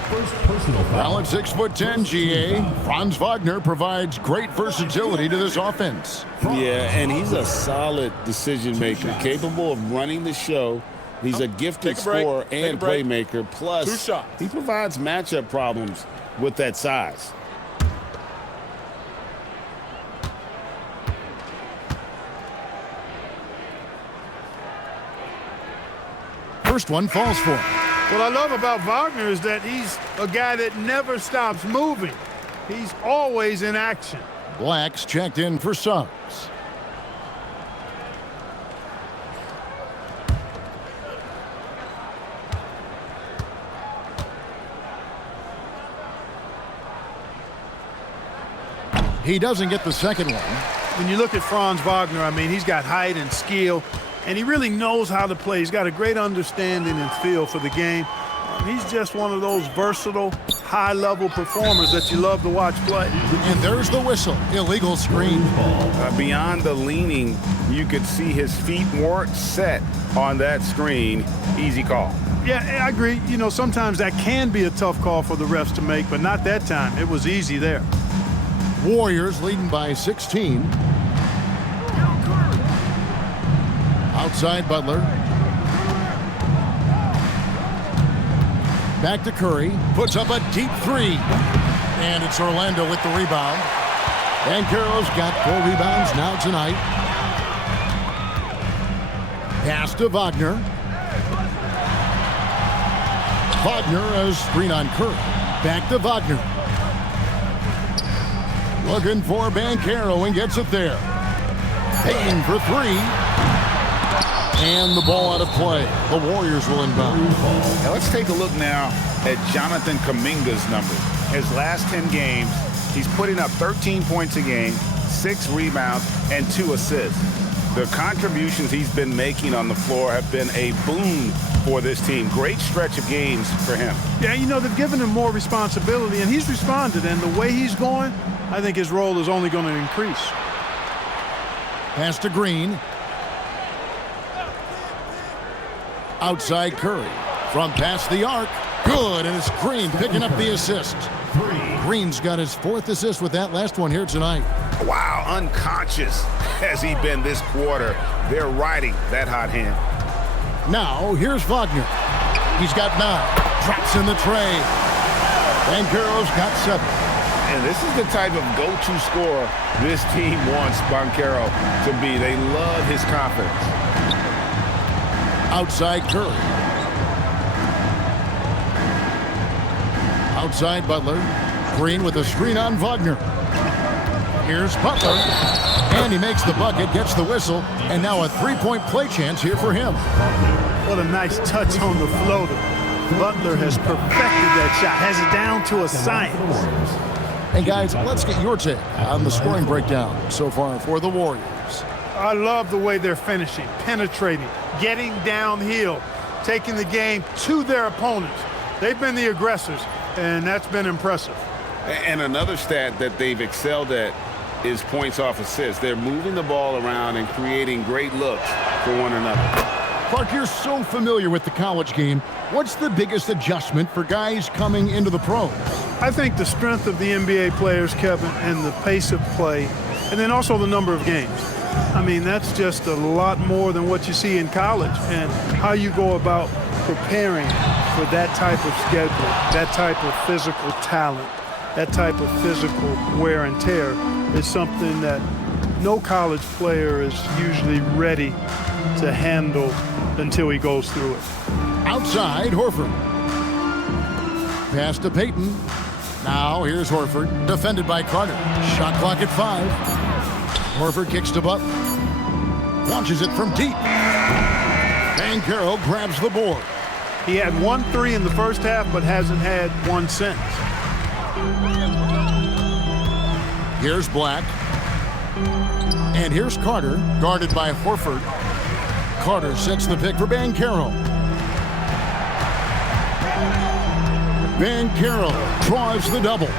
First personal foul. Well, at 6'10", GA, Franz Wagner provides great versatility to this offense. Yeah, and he's a solid decision maker, capable of running the show. He's a gifted scorer and playmaker. Plus, he provides matchup problems with that size. First one falls for him. What I love about Wagner is that he's a guy that never stops moving. He's always in action. Black's checked in for subs. He doesn't get the second one. When you look at Franz Wagner, I mean, he's got height and skill, and he really knows how to play. He's got a great understanding and feel for the game. He's just one of those versatile, high-level performers that you love to watch play. And there's the whistle. Illegal screen. Beyond the leaning, you could see his feet weren't set on that screen. Easy call. Yeah, I agree. You know, sometimes that can be a tough call for the refs to make, but not that time. It was easy there. Warriors leading by 16. Outside Butler. Back to Curry. Puts up a deep 3. And it's Orlando with the rebound. Banchero's got 4 rebounds now tonight. Pass to Wagner. Wagner as screen on Curry. Back to Wagner. Looking for Banchero and gets it there. Paying for 3. And the ball out of play. The Warriors will inbound. Now let's take a look now at Jonathan Kuminga's numbers. his last 10 games, he's putting up 13 points a game, 6 rebounds, and 2 assists. The contributions he's been making on the floor have been a boon for this team. Great stretch of games for him. Yeah, you know, they've given him more responsibility, and he's responded. And the way he's going, I think his role is only going to increase. Pass to Green. Outside Curry. From past the arc. Good, and it's Green picking up the assist. Green's got his 4th assist with that last one here tonight. Wow, unconscious has he been this quarter. They're riding that hot hand. Now, here's Wagner. He's got 9. Drops in the tray. Banchero's got 7. And this is the type of go-to scorer this team wants Banchero to be. They love his confidence. Outside Curry. Outside Butler. Green with a screen on Wagner. Here's Butler. And he makes the bucket, gets the whistle, and now a 3-point play chance here for him. What a nice touch on the floater. Butler has perfected that shot, has it down to a science. And guys, let's get your take on the scoring breakdown so far for the Warriors. I love the way they're finishing, penetrating, getting downhill, taking the game to their opponents. They've been the aggressors, and that's been impressive. And another stat that they've excelled at is points off assists. They're moving the ball around and creating great looks for one another. Clark, you're so familiar with the college game. What's the biggest adjustment for guys coming into the pros? I think the strength of the NBA players, Kevin, and the pace of play, and then also the number of games. I mean, that's just a lot more than what you see in college, and how you go about preparing for that type of schedule, that type of physical talent, that type of physical wear and tear is something that no college player is usually ready to handle until he goes through it. Outside, Horford. Pass to Payton. Now here's Horford, defended by Carter. Shot clock at 5. Horford kicks to Butler. Launches it from deep. Banchero grabs the board. He had 1 3 in the first half, but hasn't had one since. Here's Black. And here's Carter, guarded by Horford. Carter sets the pick for Banchero. Banchero draws the double.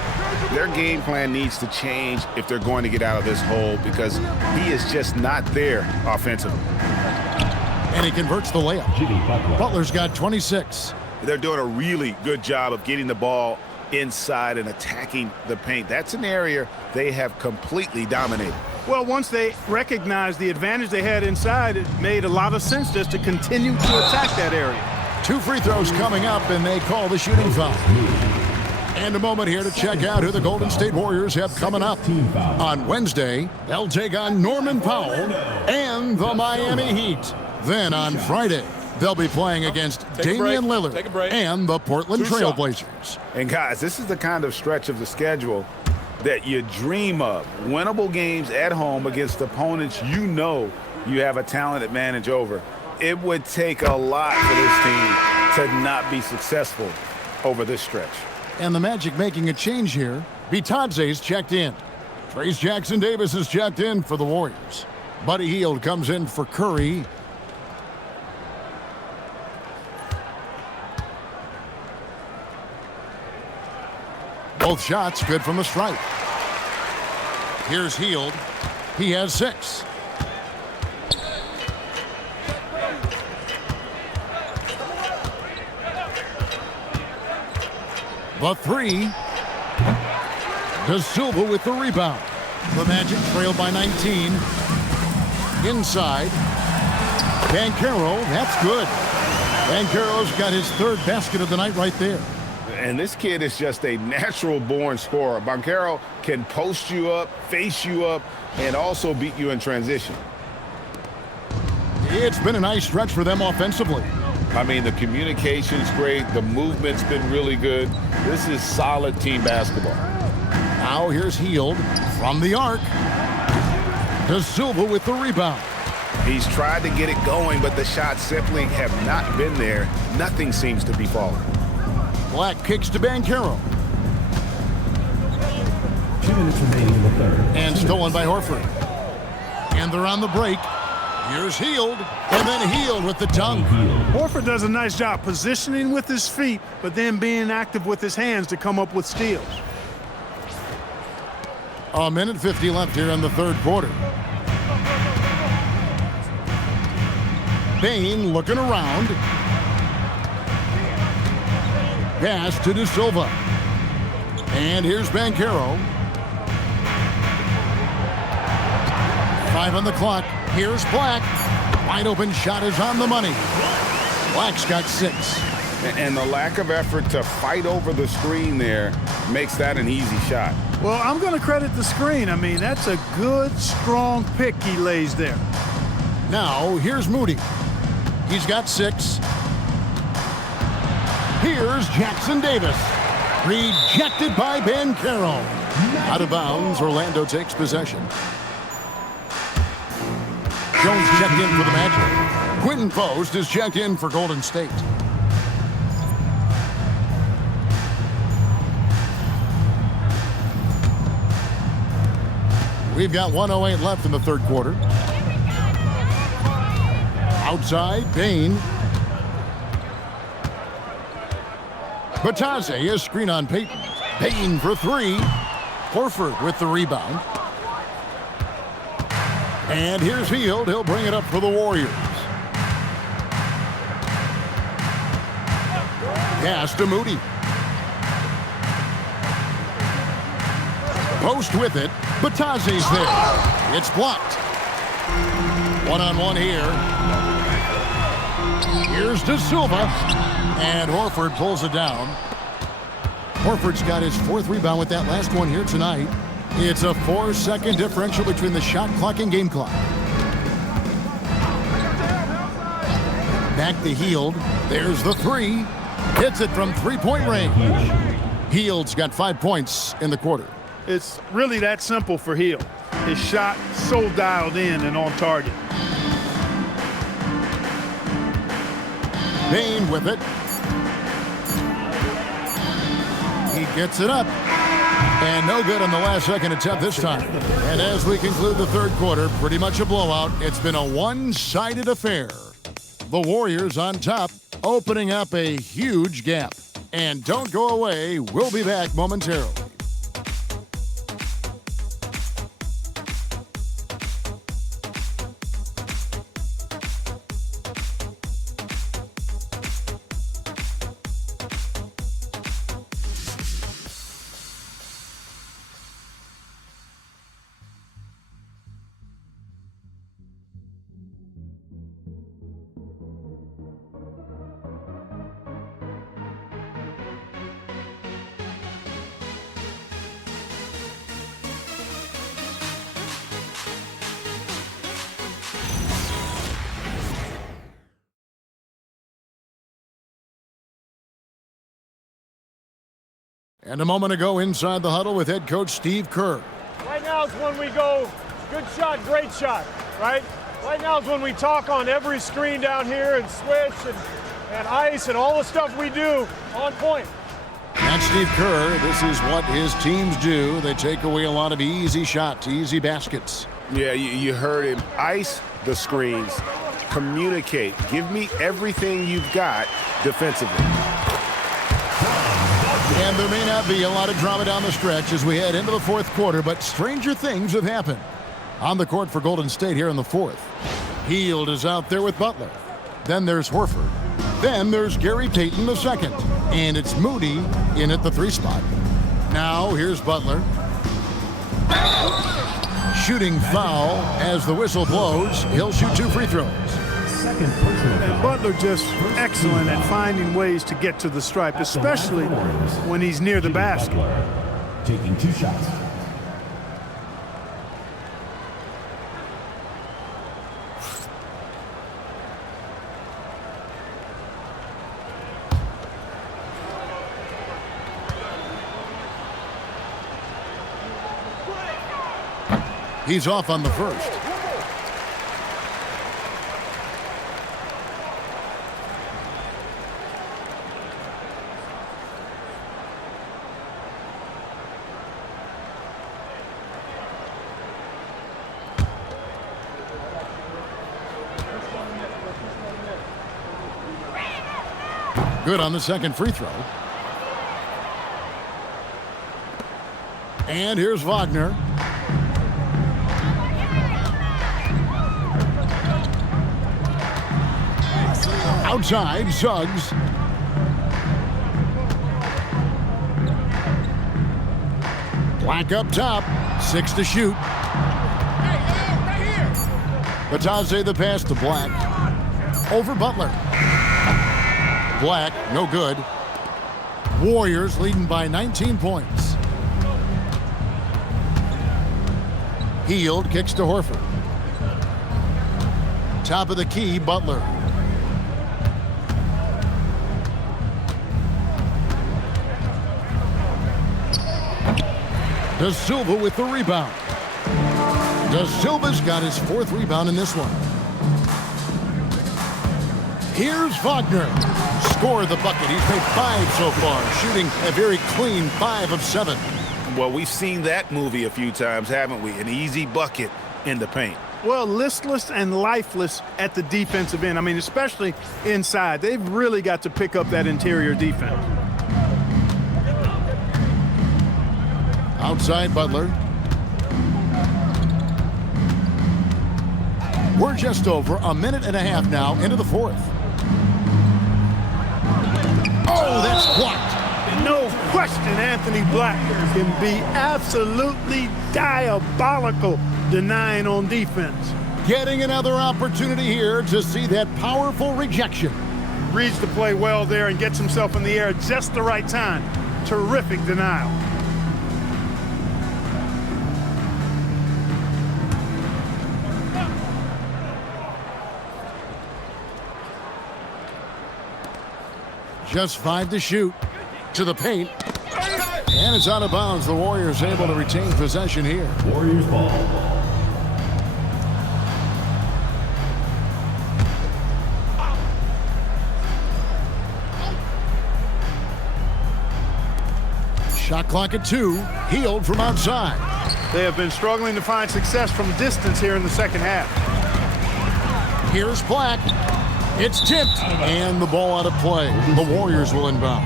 Their game plan needs to change if they're going to get out of this hole, because he is just not there offensively. And he converts the layup. Butler's got 26. They're doing a really good job of getting the ball inside and attacking the paint. That's an area they have completely dominated. Well, once they recognized the advantage they had inside, it made a lot of sense just to continue to attack that area. 2 free throws coming up, and they call the shooting foul. And a moment here to check out who the Golden State Warriors have coming up. On Wednesday, they'll take on Norman Powell and the Miami Heat. Then on Friday, they'll be playing against Damian Lillard and the Portland Trail Blazers. And guys, this is the kind of stretch of the schedule that you dream of. Winnable games at home against opponents you know you have a talent advantage over. It would take a lot for this team to not be successful over this stretch. And the Magic making a change here. Bitadze's checked in. Trace Jackson-Davis is checked in for the Warriors. Buddy Hield comes in for Curry. Both shots good from the stripe. Here's Hield. He has 6. The 3. De Silva with the rebound. The Magic trailed by 19. Inside. Banchero, that's good. Banchero's got his 3rd basket of the night right there. And this kid is just a natural-born scorer. Banchero can post you up, face you up, and also beat you in transition. It's been a nice stretch for them offensively. I mean, the communication's great. The movement's been really good. This is solid team basketball. Now here's Hield from the arc. De Silva with the rebound. He's tried to get it going, but the shots simply have not been there. Nothing seems to be falling. Black kicks to Banchero. minutes remaining in the third. And stolen by Horford. And they're on the break. Here's Hield, and then Hield with the dunk. Horford does a nice job positioning with his feet, but then being active with his hands to come up with steals. A minute 50 left here in the third quarter. Bane looking around. Pass to De Silva. And here's Banchero. 5 on the clock. Here's Black. Wide open shot is on the money. Black's got 6. And the lack of effort to fight over the screen there makes that an easy shot. Well, I'm going to credit the screen. I mean, that's a good, strong pick he lays there. Now, here's Moody. He's got 6. Here's Jackson Davis. Rejected by Banchero. Out of bounds, Orlando takes possession. Jones checked in for the Magic. Quinton Post is checked in for Golden State. We've got 1:08 left in the third quarter. Outside, Bane. Batase is screen on Payton. Payton for 3. Horford with the rebound. And here's Hield. He'll bring it up for the Warriors. Pass to Moody. Post with it. Batase's there. It's blocked. One-on-one here. Here's De Silva. And Horford pulls it down. Horford's got his 4th rebound with that last one here tonight. It's a 4-second differential between the shot clock and game clock. Back to Hield. There's the 3. Hits it from 3-point range. Hield's got 5 points in the quarter. It's really that simple for Hield. His shot so dialed in and on target. Bane with it. He gets it up. And no good on the last second attempt this time. And as we conclude the third quarter, pretty much a blowout. It's been a one-sided affair. The Warriors on top, opening up a huge gap. And don't go away. We'll be back momentarily. And a moment ago inside the huddle with head coach Steve Kerr. Right now is when we go, good shot, great shot, right? Right now is when we talk on every screen down here and switch and ice and all the stuff we do on point. That's Steve Kerr. This is what his teams do. They take away a lot of easy shots, easy baskets. Yeah, you heard him. Ice the screens. Communicate. Give me everything you've got defensively. And there may not be a lot of drama down the stretch as we head into the fourth quarter, but stranger things have happened. On the court for Golden State here in the fourth. Hield is out there with Butler. Then there's Horford. Then there's Gary Payton II. And it's Moody in at the 3 spot. Now here's Butler. Shooting foul as the whistle blows. He'll shoot 2 free throws. Second personal foul. And Butler just excellent at finding ways to get to the stripe, especially when he's near the basket. Butler taking 2 shots. He's off on the first. Good on the second free throw. And here's Wagner. Outside, Suggs. Black up top, 6 to shoot. Batase the pass to Black. Over Butler. Black, no good. Warriors leading by 19 points. Hield kicks to Horford. Top of the key, Butler. Da Silva with the rebound. Da Silva's got his 4th rebound in this one. Here's Wagner. Score the bucket. He's made 5 so far, shooting a very clean 5 of 7. Well, we've seen that movie a few times, haven't we? An easy bucket in the paint. Well, listless and lifeless at the defensive end. I mean, especially inside. They've really got to pick up that interior defense. Outside Butler. We're just over a minute and a half now into the 4th. Oh, that's blocked. No question, Anthony Black can be absolutely diabolical denying on defense. Getting another opportunity here to see that powerful rejection. Reads the play well there and gets himself in the air at just the right time. Terrific denial. Just 5 to shoot. To the paint. And it's out of bounds. The Warriors able to retain possession here. Warriors ball. Shot clock at 2. Hield from outside. They have been struggling to find success from distance here in the second half. Here's Black. It's tipped. And the ball out of play. The Warriors will inbound.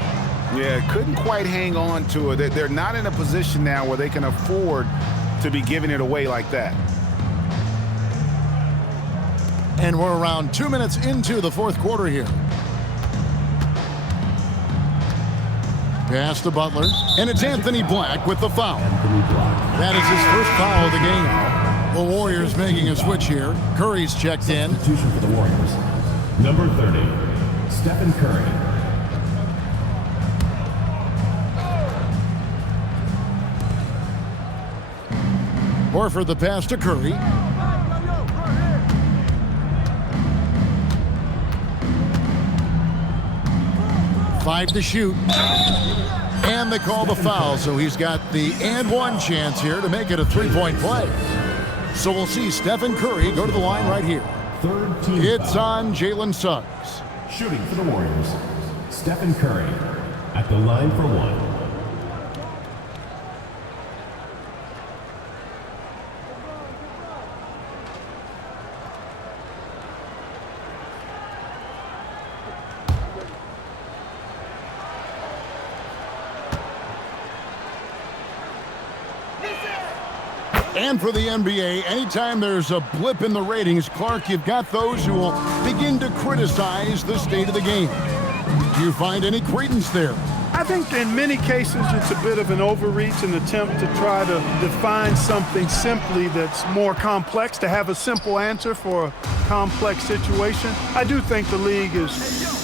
Yeah, couldn't quite hang on to it. They're not in a position now where they can afford to be giving it away like that. And we're around 2 minutes into the 4th quarter here. Pass to Butler. And it's Anthony Black with the foul. That is his first foul of the game. The Warriors making a switch here. Curry's checked in. Substitution for the Warriors. Number 30, Stephen Curry. Horford the pass to Curry. Five to shoot. And they call the foul, so he's got the and one chance here to make it a 3-point play. So we'll see Stephen Curry go to the line right here. Third team It's foul. on Jalen Suggs. Shooting for the Warriors, Stephen Curry at the line for 1. And for the NBA, anytime there's a blip in the ratings, Clark, you've got those who will begin to criticize the state of the game. Do you find any credence there? I think in many cases it's a bit of an overreach, an attempt to try to define something simply that's more complex, to have a simple answer for a complex situation. I do think the league is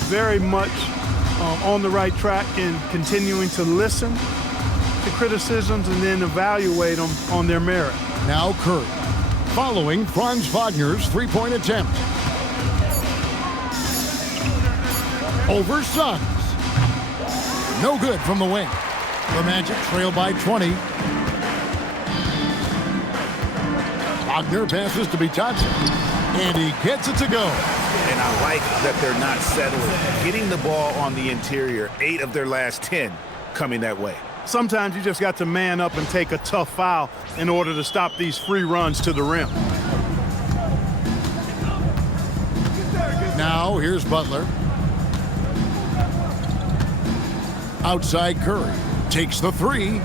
very much on the right track in continuing to listen to criticisms and then evaluate them on their merit. Now Curry, following Franz Wagner's three-point attempt. Over Suggs. No good from the wing. The Magic trail by 20. Wagner passes to Thompson, and he gets it to go. And I like that they're not settling. Getting the ball on the interior, 8 of their last 10 coming that way. Sometimes you just got to man up and take a tough foul in order to stop these free runs to the rim. Now here's Butler. Outside Curry. Takes the three.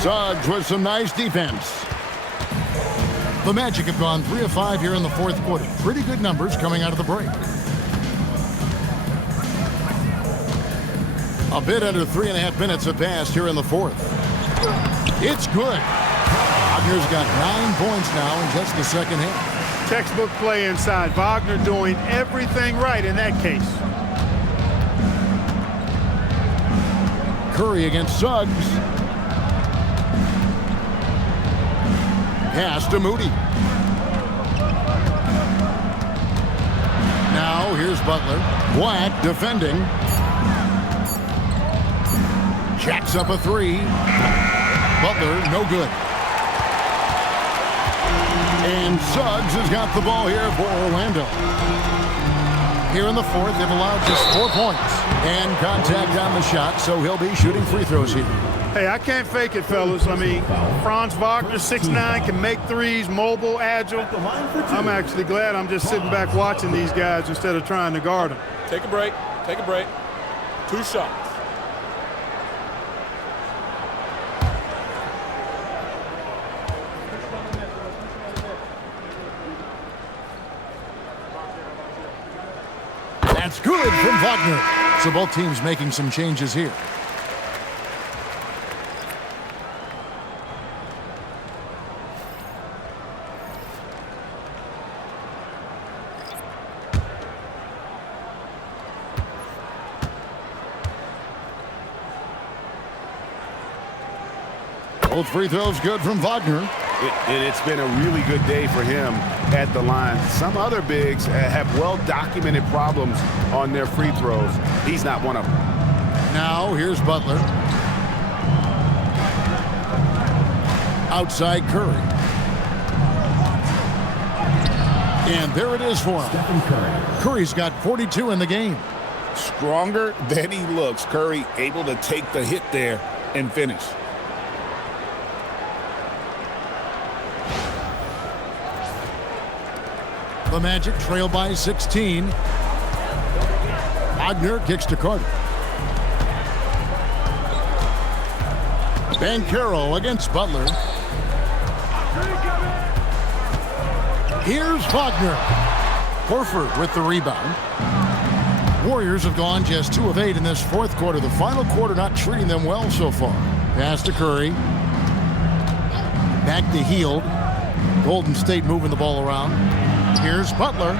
Suggs with some nice defense. The Magic have gone 3 of 5 here in the fourth quarter. Pretty good numbers coming out of the break. A bit under 3.5 minutes have passed here in the fourth. It's good. Wagner's got 9 points now in just the second half. Textbook play inside. Wagner doing everything right in that case. Curry against Suggs. Pass to Moody. Now here's Butler. Black defending. Jacks up a three. Butler, no good. And Suggs has got the ball here for Orlando. Here in the fourth, they've allowed just 4 points. And contact on the shot, so he'll be shooting free throws here. Hey, I can't fake it, fellas. I mean, Franz Wagner, 6'9", can make threes, mobile, agile. I'm actually glad I'm just sitting back watching these guys instead of trying to guard them. Take a break. Take a break. 2 shots. That's good from Wagner. So both teams making some changes here. Both free throws good from Wagner. It's been a really good day for him at the line. Some other bigs have well-documented problems on their free throws. He's not one of them. Now here's Butler. Outside Curry. And there it is for him. Curry's got 42 in the game. Stronger than he looks. Curry able to take the hit there and finish. The Magic trail by 16. Wagner kicks to Carter. Banchero against Butler. Here's Wagner. Horford with the rebound. Warriors have gone just 2 of 8 in this fourth quarter. The final quarter not treating them well so far. Pass to Curry. Back to Hield. Golden State moving the ball around. Here's Butler.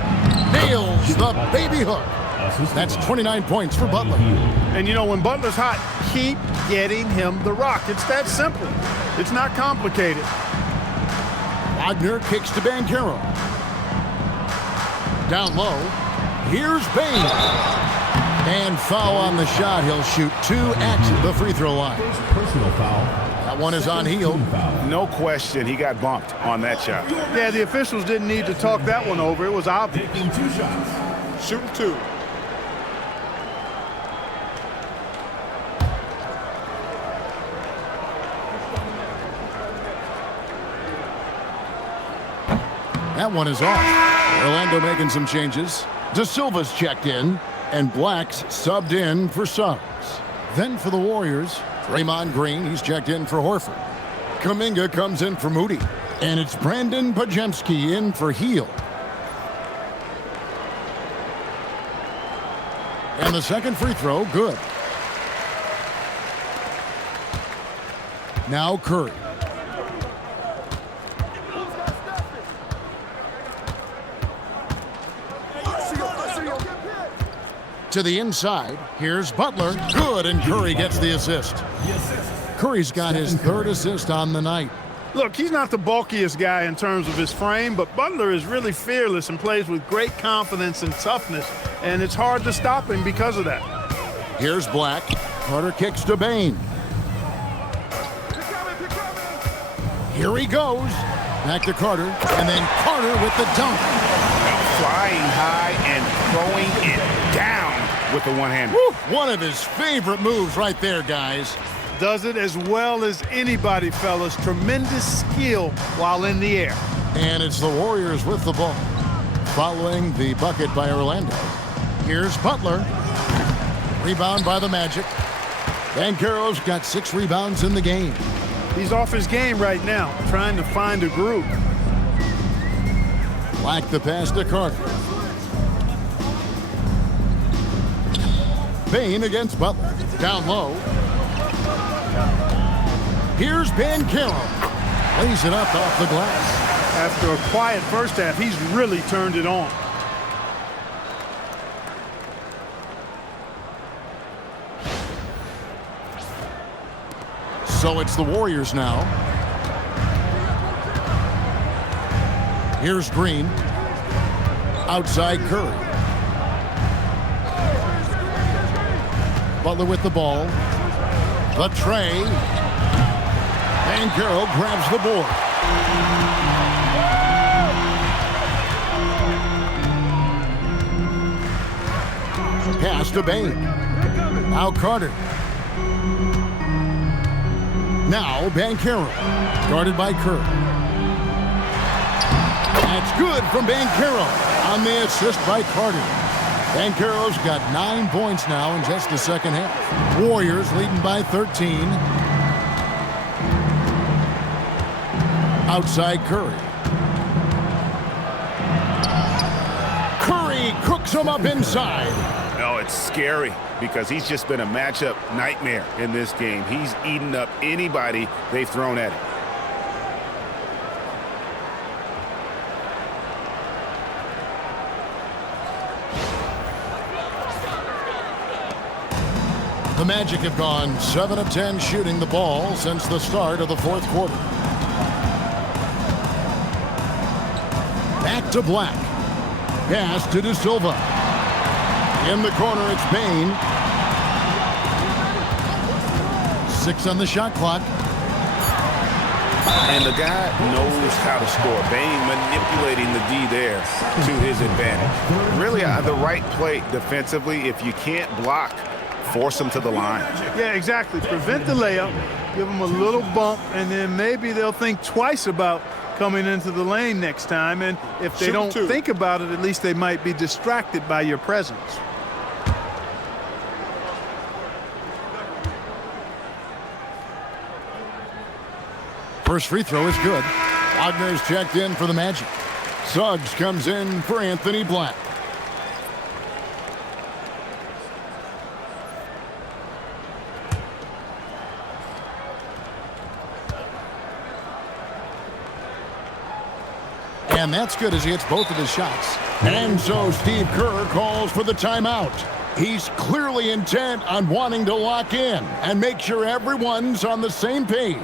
Nails the baby hook. That's 29 points for Butler. And you know, when Butler's hot, keep getting him the rock. It's that simple. It's not complicated. Wagner kicks to Banchero. Down low. Here's Bain. And foul on the shot. He'll shoot 2 at the free throw line. Personal foul. That one is on Hield. No question he got bumped on that shot. Yeah, the officials didn't need to talk that one over. It was obvious. Taking 2 shots. Shooting 2. That one is off. Orlando making some changes. De Silva's checked in, and Black's subbed in for Suggs. Then for the Warriors, Draymond Green, he's checked in for Horford. Kuminga comes in for Moody. And it's Brandon Pajemski in for Hield. And the second free throw, good. Now Curry. To the inside, here's Butler. Good, and Curry gets the assist. Curry's got his 3rd assist on the night. Look, he's not the bulkiest guy in terms of his frame, but Butler is really fearless and plays with great confidence and toughness, and it's hard to stop him because of that. Here's Black. Carter kicks to Bain. Here he goes. Back to Carter, and then Carter with the dunk. Flying high and throwing it down with the one-hander. One of his favorite moves right there, guys. Does it as well as anybody, fellas. Tremendous skill while in the air. And it's the Warriors with the ball, following the bucket by Orlando. Here's Butler. Rebound by the Magic. Banchero's got 6 rebounds in the game. He's off his game right now, trying to find a groove. Black the pass to Carter. Bain against Butler. Down low. Here's Banchero. Lays it up off the glass. After a quiet first half, he's really turned it on. So it's the Warriors now. Here's Green. Outside Curry. Butler with the ball. The tray. Banchero grabs the board. Pass to Bain. Now Carter. Now Banchero. Guarded by Curry. That's good from Banchero on the assist by Carter. Banchero's got 9 points now in just the second half. Warriors leading by 13. Outside Curry. Curry cooks him up inside. No, it's scary because he's just been a matchup nightmare in this game. He's eaten up anybody they've thrown at him. The Magic have gone 7 of 10 shooting the ball since the start of the fourth quarter. Back to Black. Pass to De Silva. In the corner, it's Bain. 6 on the shot clock. And the guy knows how to score. Bain manipulating the D there to his advantage. Really the right play defensively. If you can't block, force them to the line. Yeah, exactly. Prevent the layup, give them a little bump, and then maybe they'll think twice about coming into the lane next time. And if they don't think about it, at least they might be distracted by your presence. First free throw is good. Wagner's checked in for the Magic. Suggs comes in for Anthony Black. And that's good as he hits both of his shots. And so Steve Kerr calls for the timeout. He's clearly intent on wanting to lock in and make sure everyone's on the same page.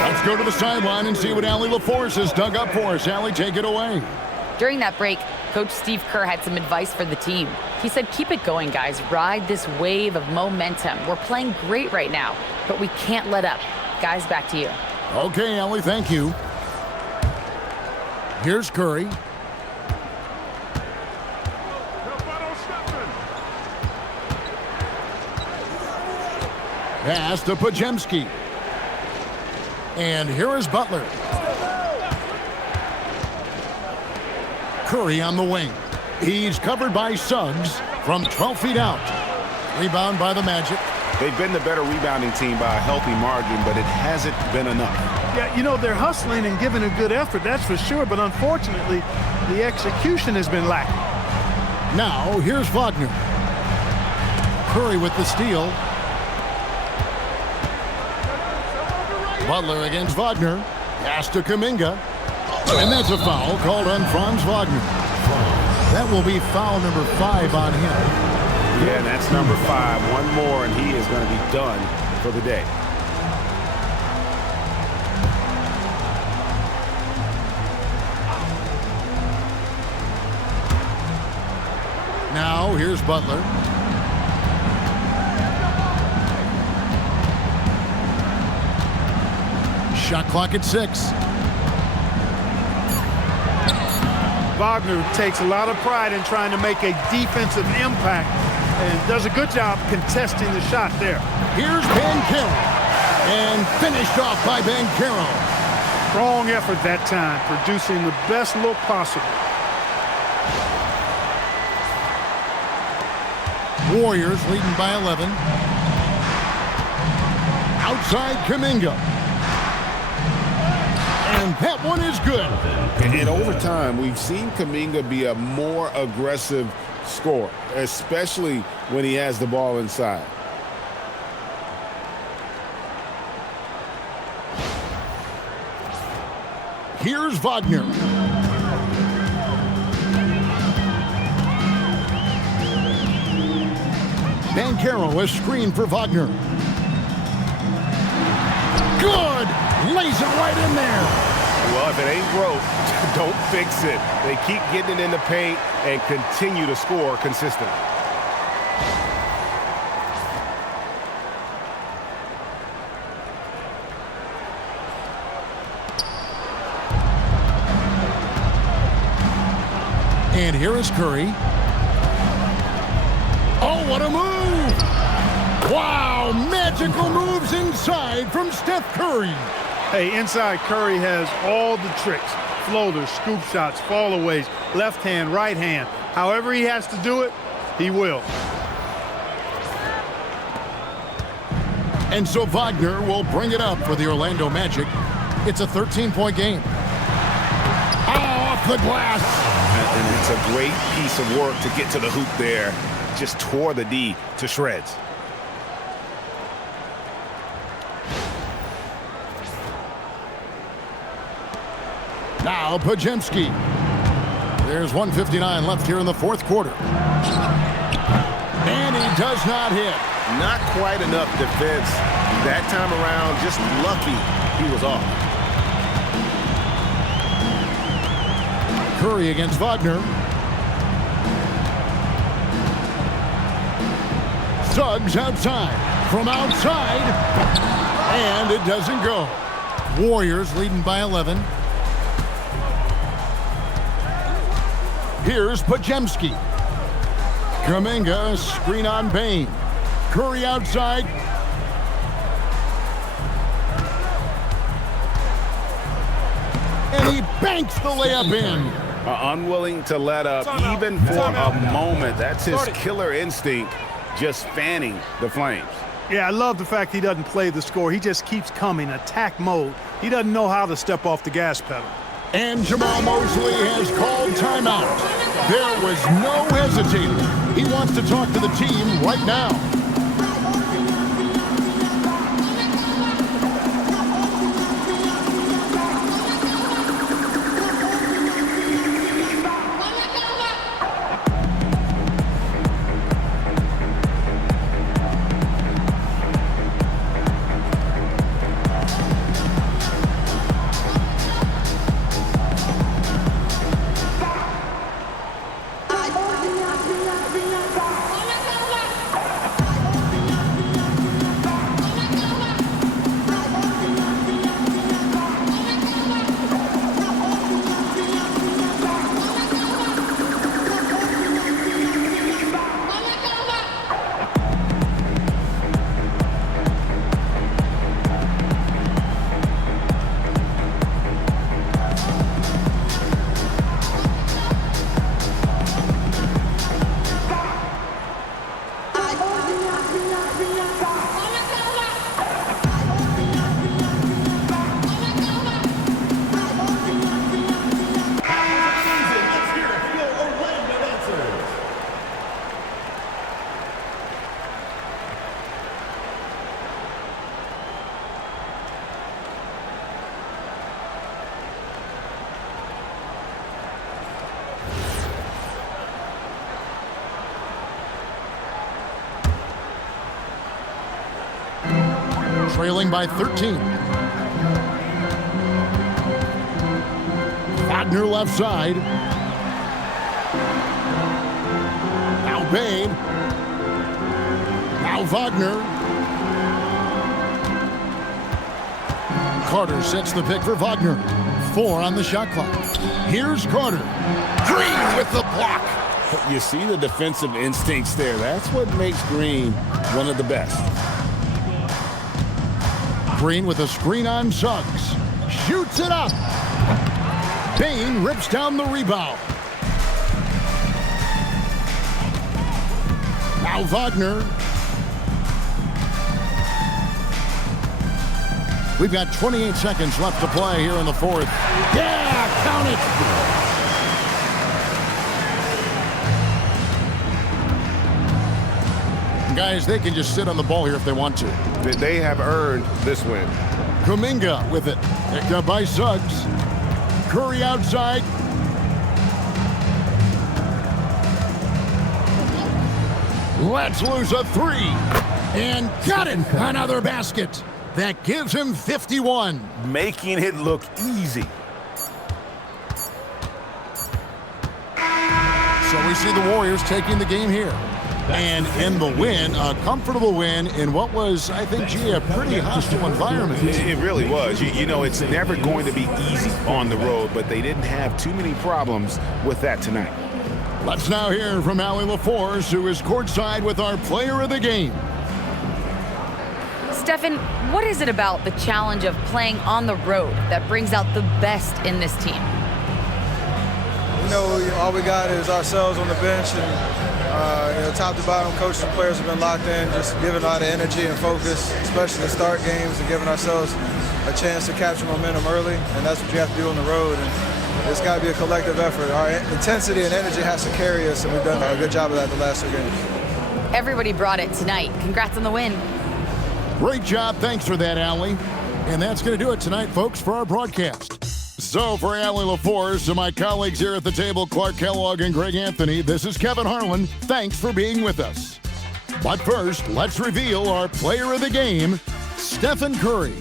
Let's go to the sideline and see what Allie LaForce has dug up for us. Allie, take it away. During that break, Coach Steve Kerr had some advice for the team. He said, keep it going, guys. Ride this wave of momentum. We're playing great right now, but we can't let up. Guys, back to you. Okay, Allie, thank you. Here's Curry. Pass to Pajemski. And here is Butler. Curry on the wing. He's covered by Suggs from 12 feet out. Rebound by the Magic. They've been the better rebounding team by a healthy margin, but it hasn't been enough. Yeah, you know, they're hustling and giving a good effort, that's for sure, but unfortunately, the execution has been lacking. Now, here's Wagner. Curry with the steal. Butler against Wagner. Pass to Kuminga. And that's a foul called on Franz Wagner. That will be foul number 5 on him. Yeah, and that's number 5. One more, and he is going to be done for the day. Now, here's Butler. Shot clock at 6. Wagner takes a lot of pride in trying to make a defensive impact and does a good job contesting the shot there. Here's Banchero. And finished off by Banchero. Strong effort that time, producing the best look possible. Warriors leading by 11. Outside Kuminga. And that one is good. In overtime, we've seen Kuminga be a more aggressive scorer, especially when he has the ball inside. Here's Wagner. Banchero, a screen for Wagner. Good! Lays it right in there. Well, if it ain't broke, don't fix it. They keep getting it in the paint and continue to score consistently. And here is Curry. Oh, what a move! Wow, magical moves inside from Steph Curry. Hey, inside Curry has all the tricks. Floaters, scoop shots, fallaways, left hand, right hand. However he has to do it, he will. And so Wagner will bring it up for the Orlando Magic. It's a 13-point game. Oh, off the glass. And it's a great piece of work to get to the hoop there. Just tore the D to shreds. Now Pajemski. There's 1:59 left here in the fourth quarter. And he does not hit. Not quite enough defense that time around. Just lucky he was off. Curry against Wagner. Suggs outside. From outside. And it doesn't go. Warriors leading by 11. Here's Pajemski. Kuminga, screen on Bain. Curry outside. And he banks the layup in. Unwilling to let up even for a moment. That's his killer instinct, just fanning the flames. Yeah, I love the fact he doesn't play the score. He just keeps coming, attack mode. He doesn't know how to step off the gas pedal. And Jamal Mosley has called timeout. There was no hesitating. He wants to talk to the team right now. trailing by 13. Wagner left side. Now Babe. Now Wagner. Carter sets the pick for Wagner. 4 on the shot clock. Here's Carter. Green with the block. You see the defensive instincts there. That's what makes Green one of the best. Green with a screen on Suggs. Shoots it up. Payne rips down the rebound. Now Wagner. We've got 28 seconds left to play here in the fourth. Yeah, count it. Guys, they can just sit on the ball here if they want to. They have earned this win. Kuminga with it. Picked up by Suggs. Curry outside. Let's lose a 3. And got it. Another basket. That gives him 51. Making it look easy. So we see the Warriors taking the game here. And in the win, a comfortable win in what was, I think, a pretty hostile environment. It really was. You know, it's never going to be easy on the road, but they didn't have too many problems with that tonight. Let's now hear from Allie LaForce, who is courtside with our player of the game. Stephen, what is it about the challenge of playing on the road that brings out the best in this team? You know, all we got is ourselves on the bench, and top to bottom, coaches and players have been locked in, just giving a lot of energy and focus, especially to start games and giving ourselves a chance to capture momentum early, and that's what you have to do on the road. And it's got to be a collective effort. Our intensity and energy has to carry us, and we've done a good job of that the last 2 games. Everybody brought it tonight. Congrats on the win. Great job. Thanks for that, Allie. And that's going to do it tonight, folks, for our broadcast. So for Allie LaForce and my colleagues here at the table, Clark Kellogg and Greg Anthony, this is Kevin Harlan. Thanks for being with us. But first, let's reveal our player of the game, Stephen Curry.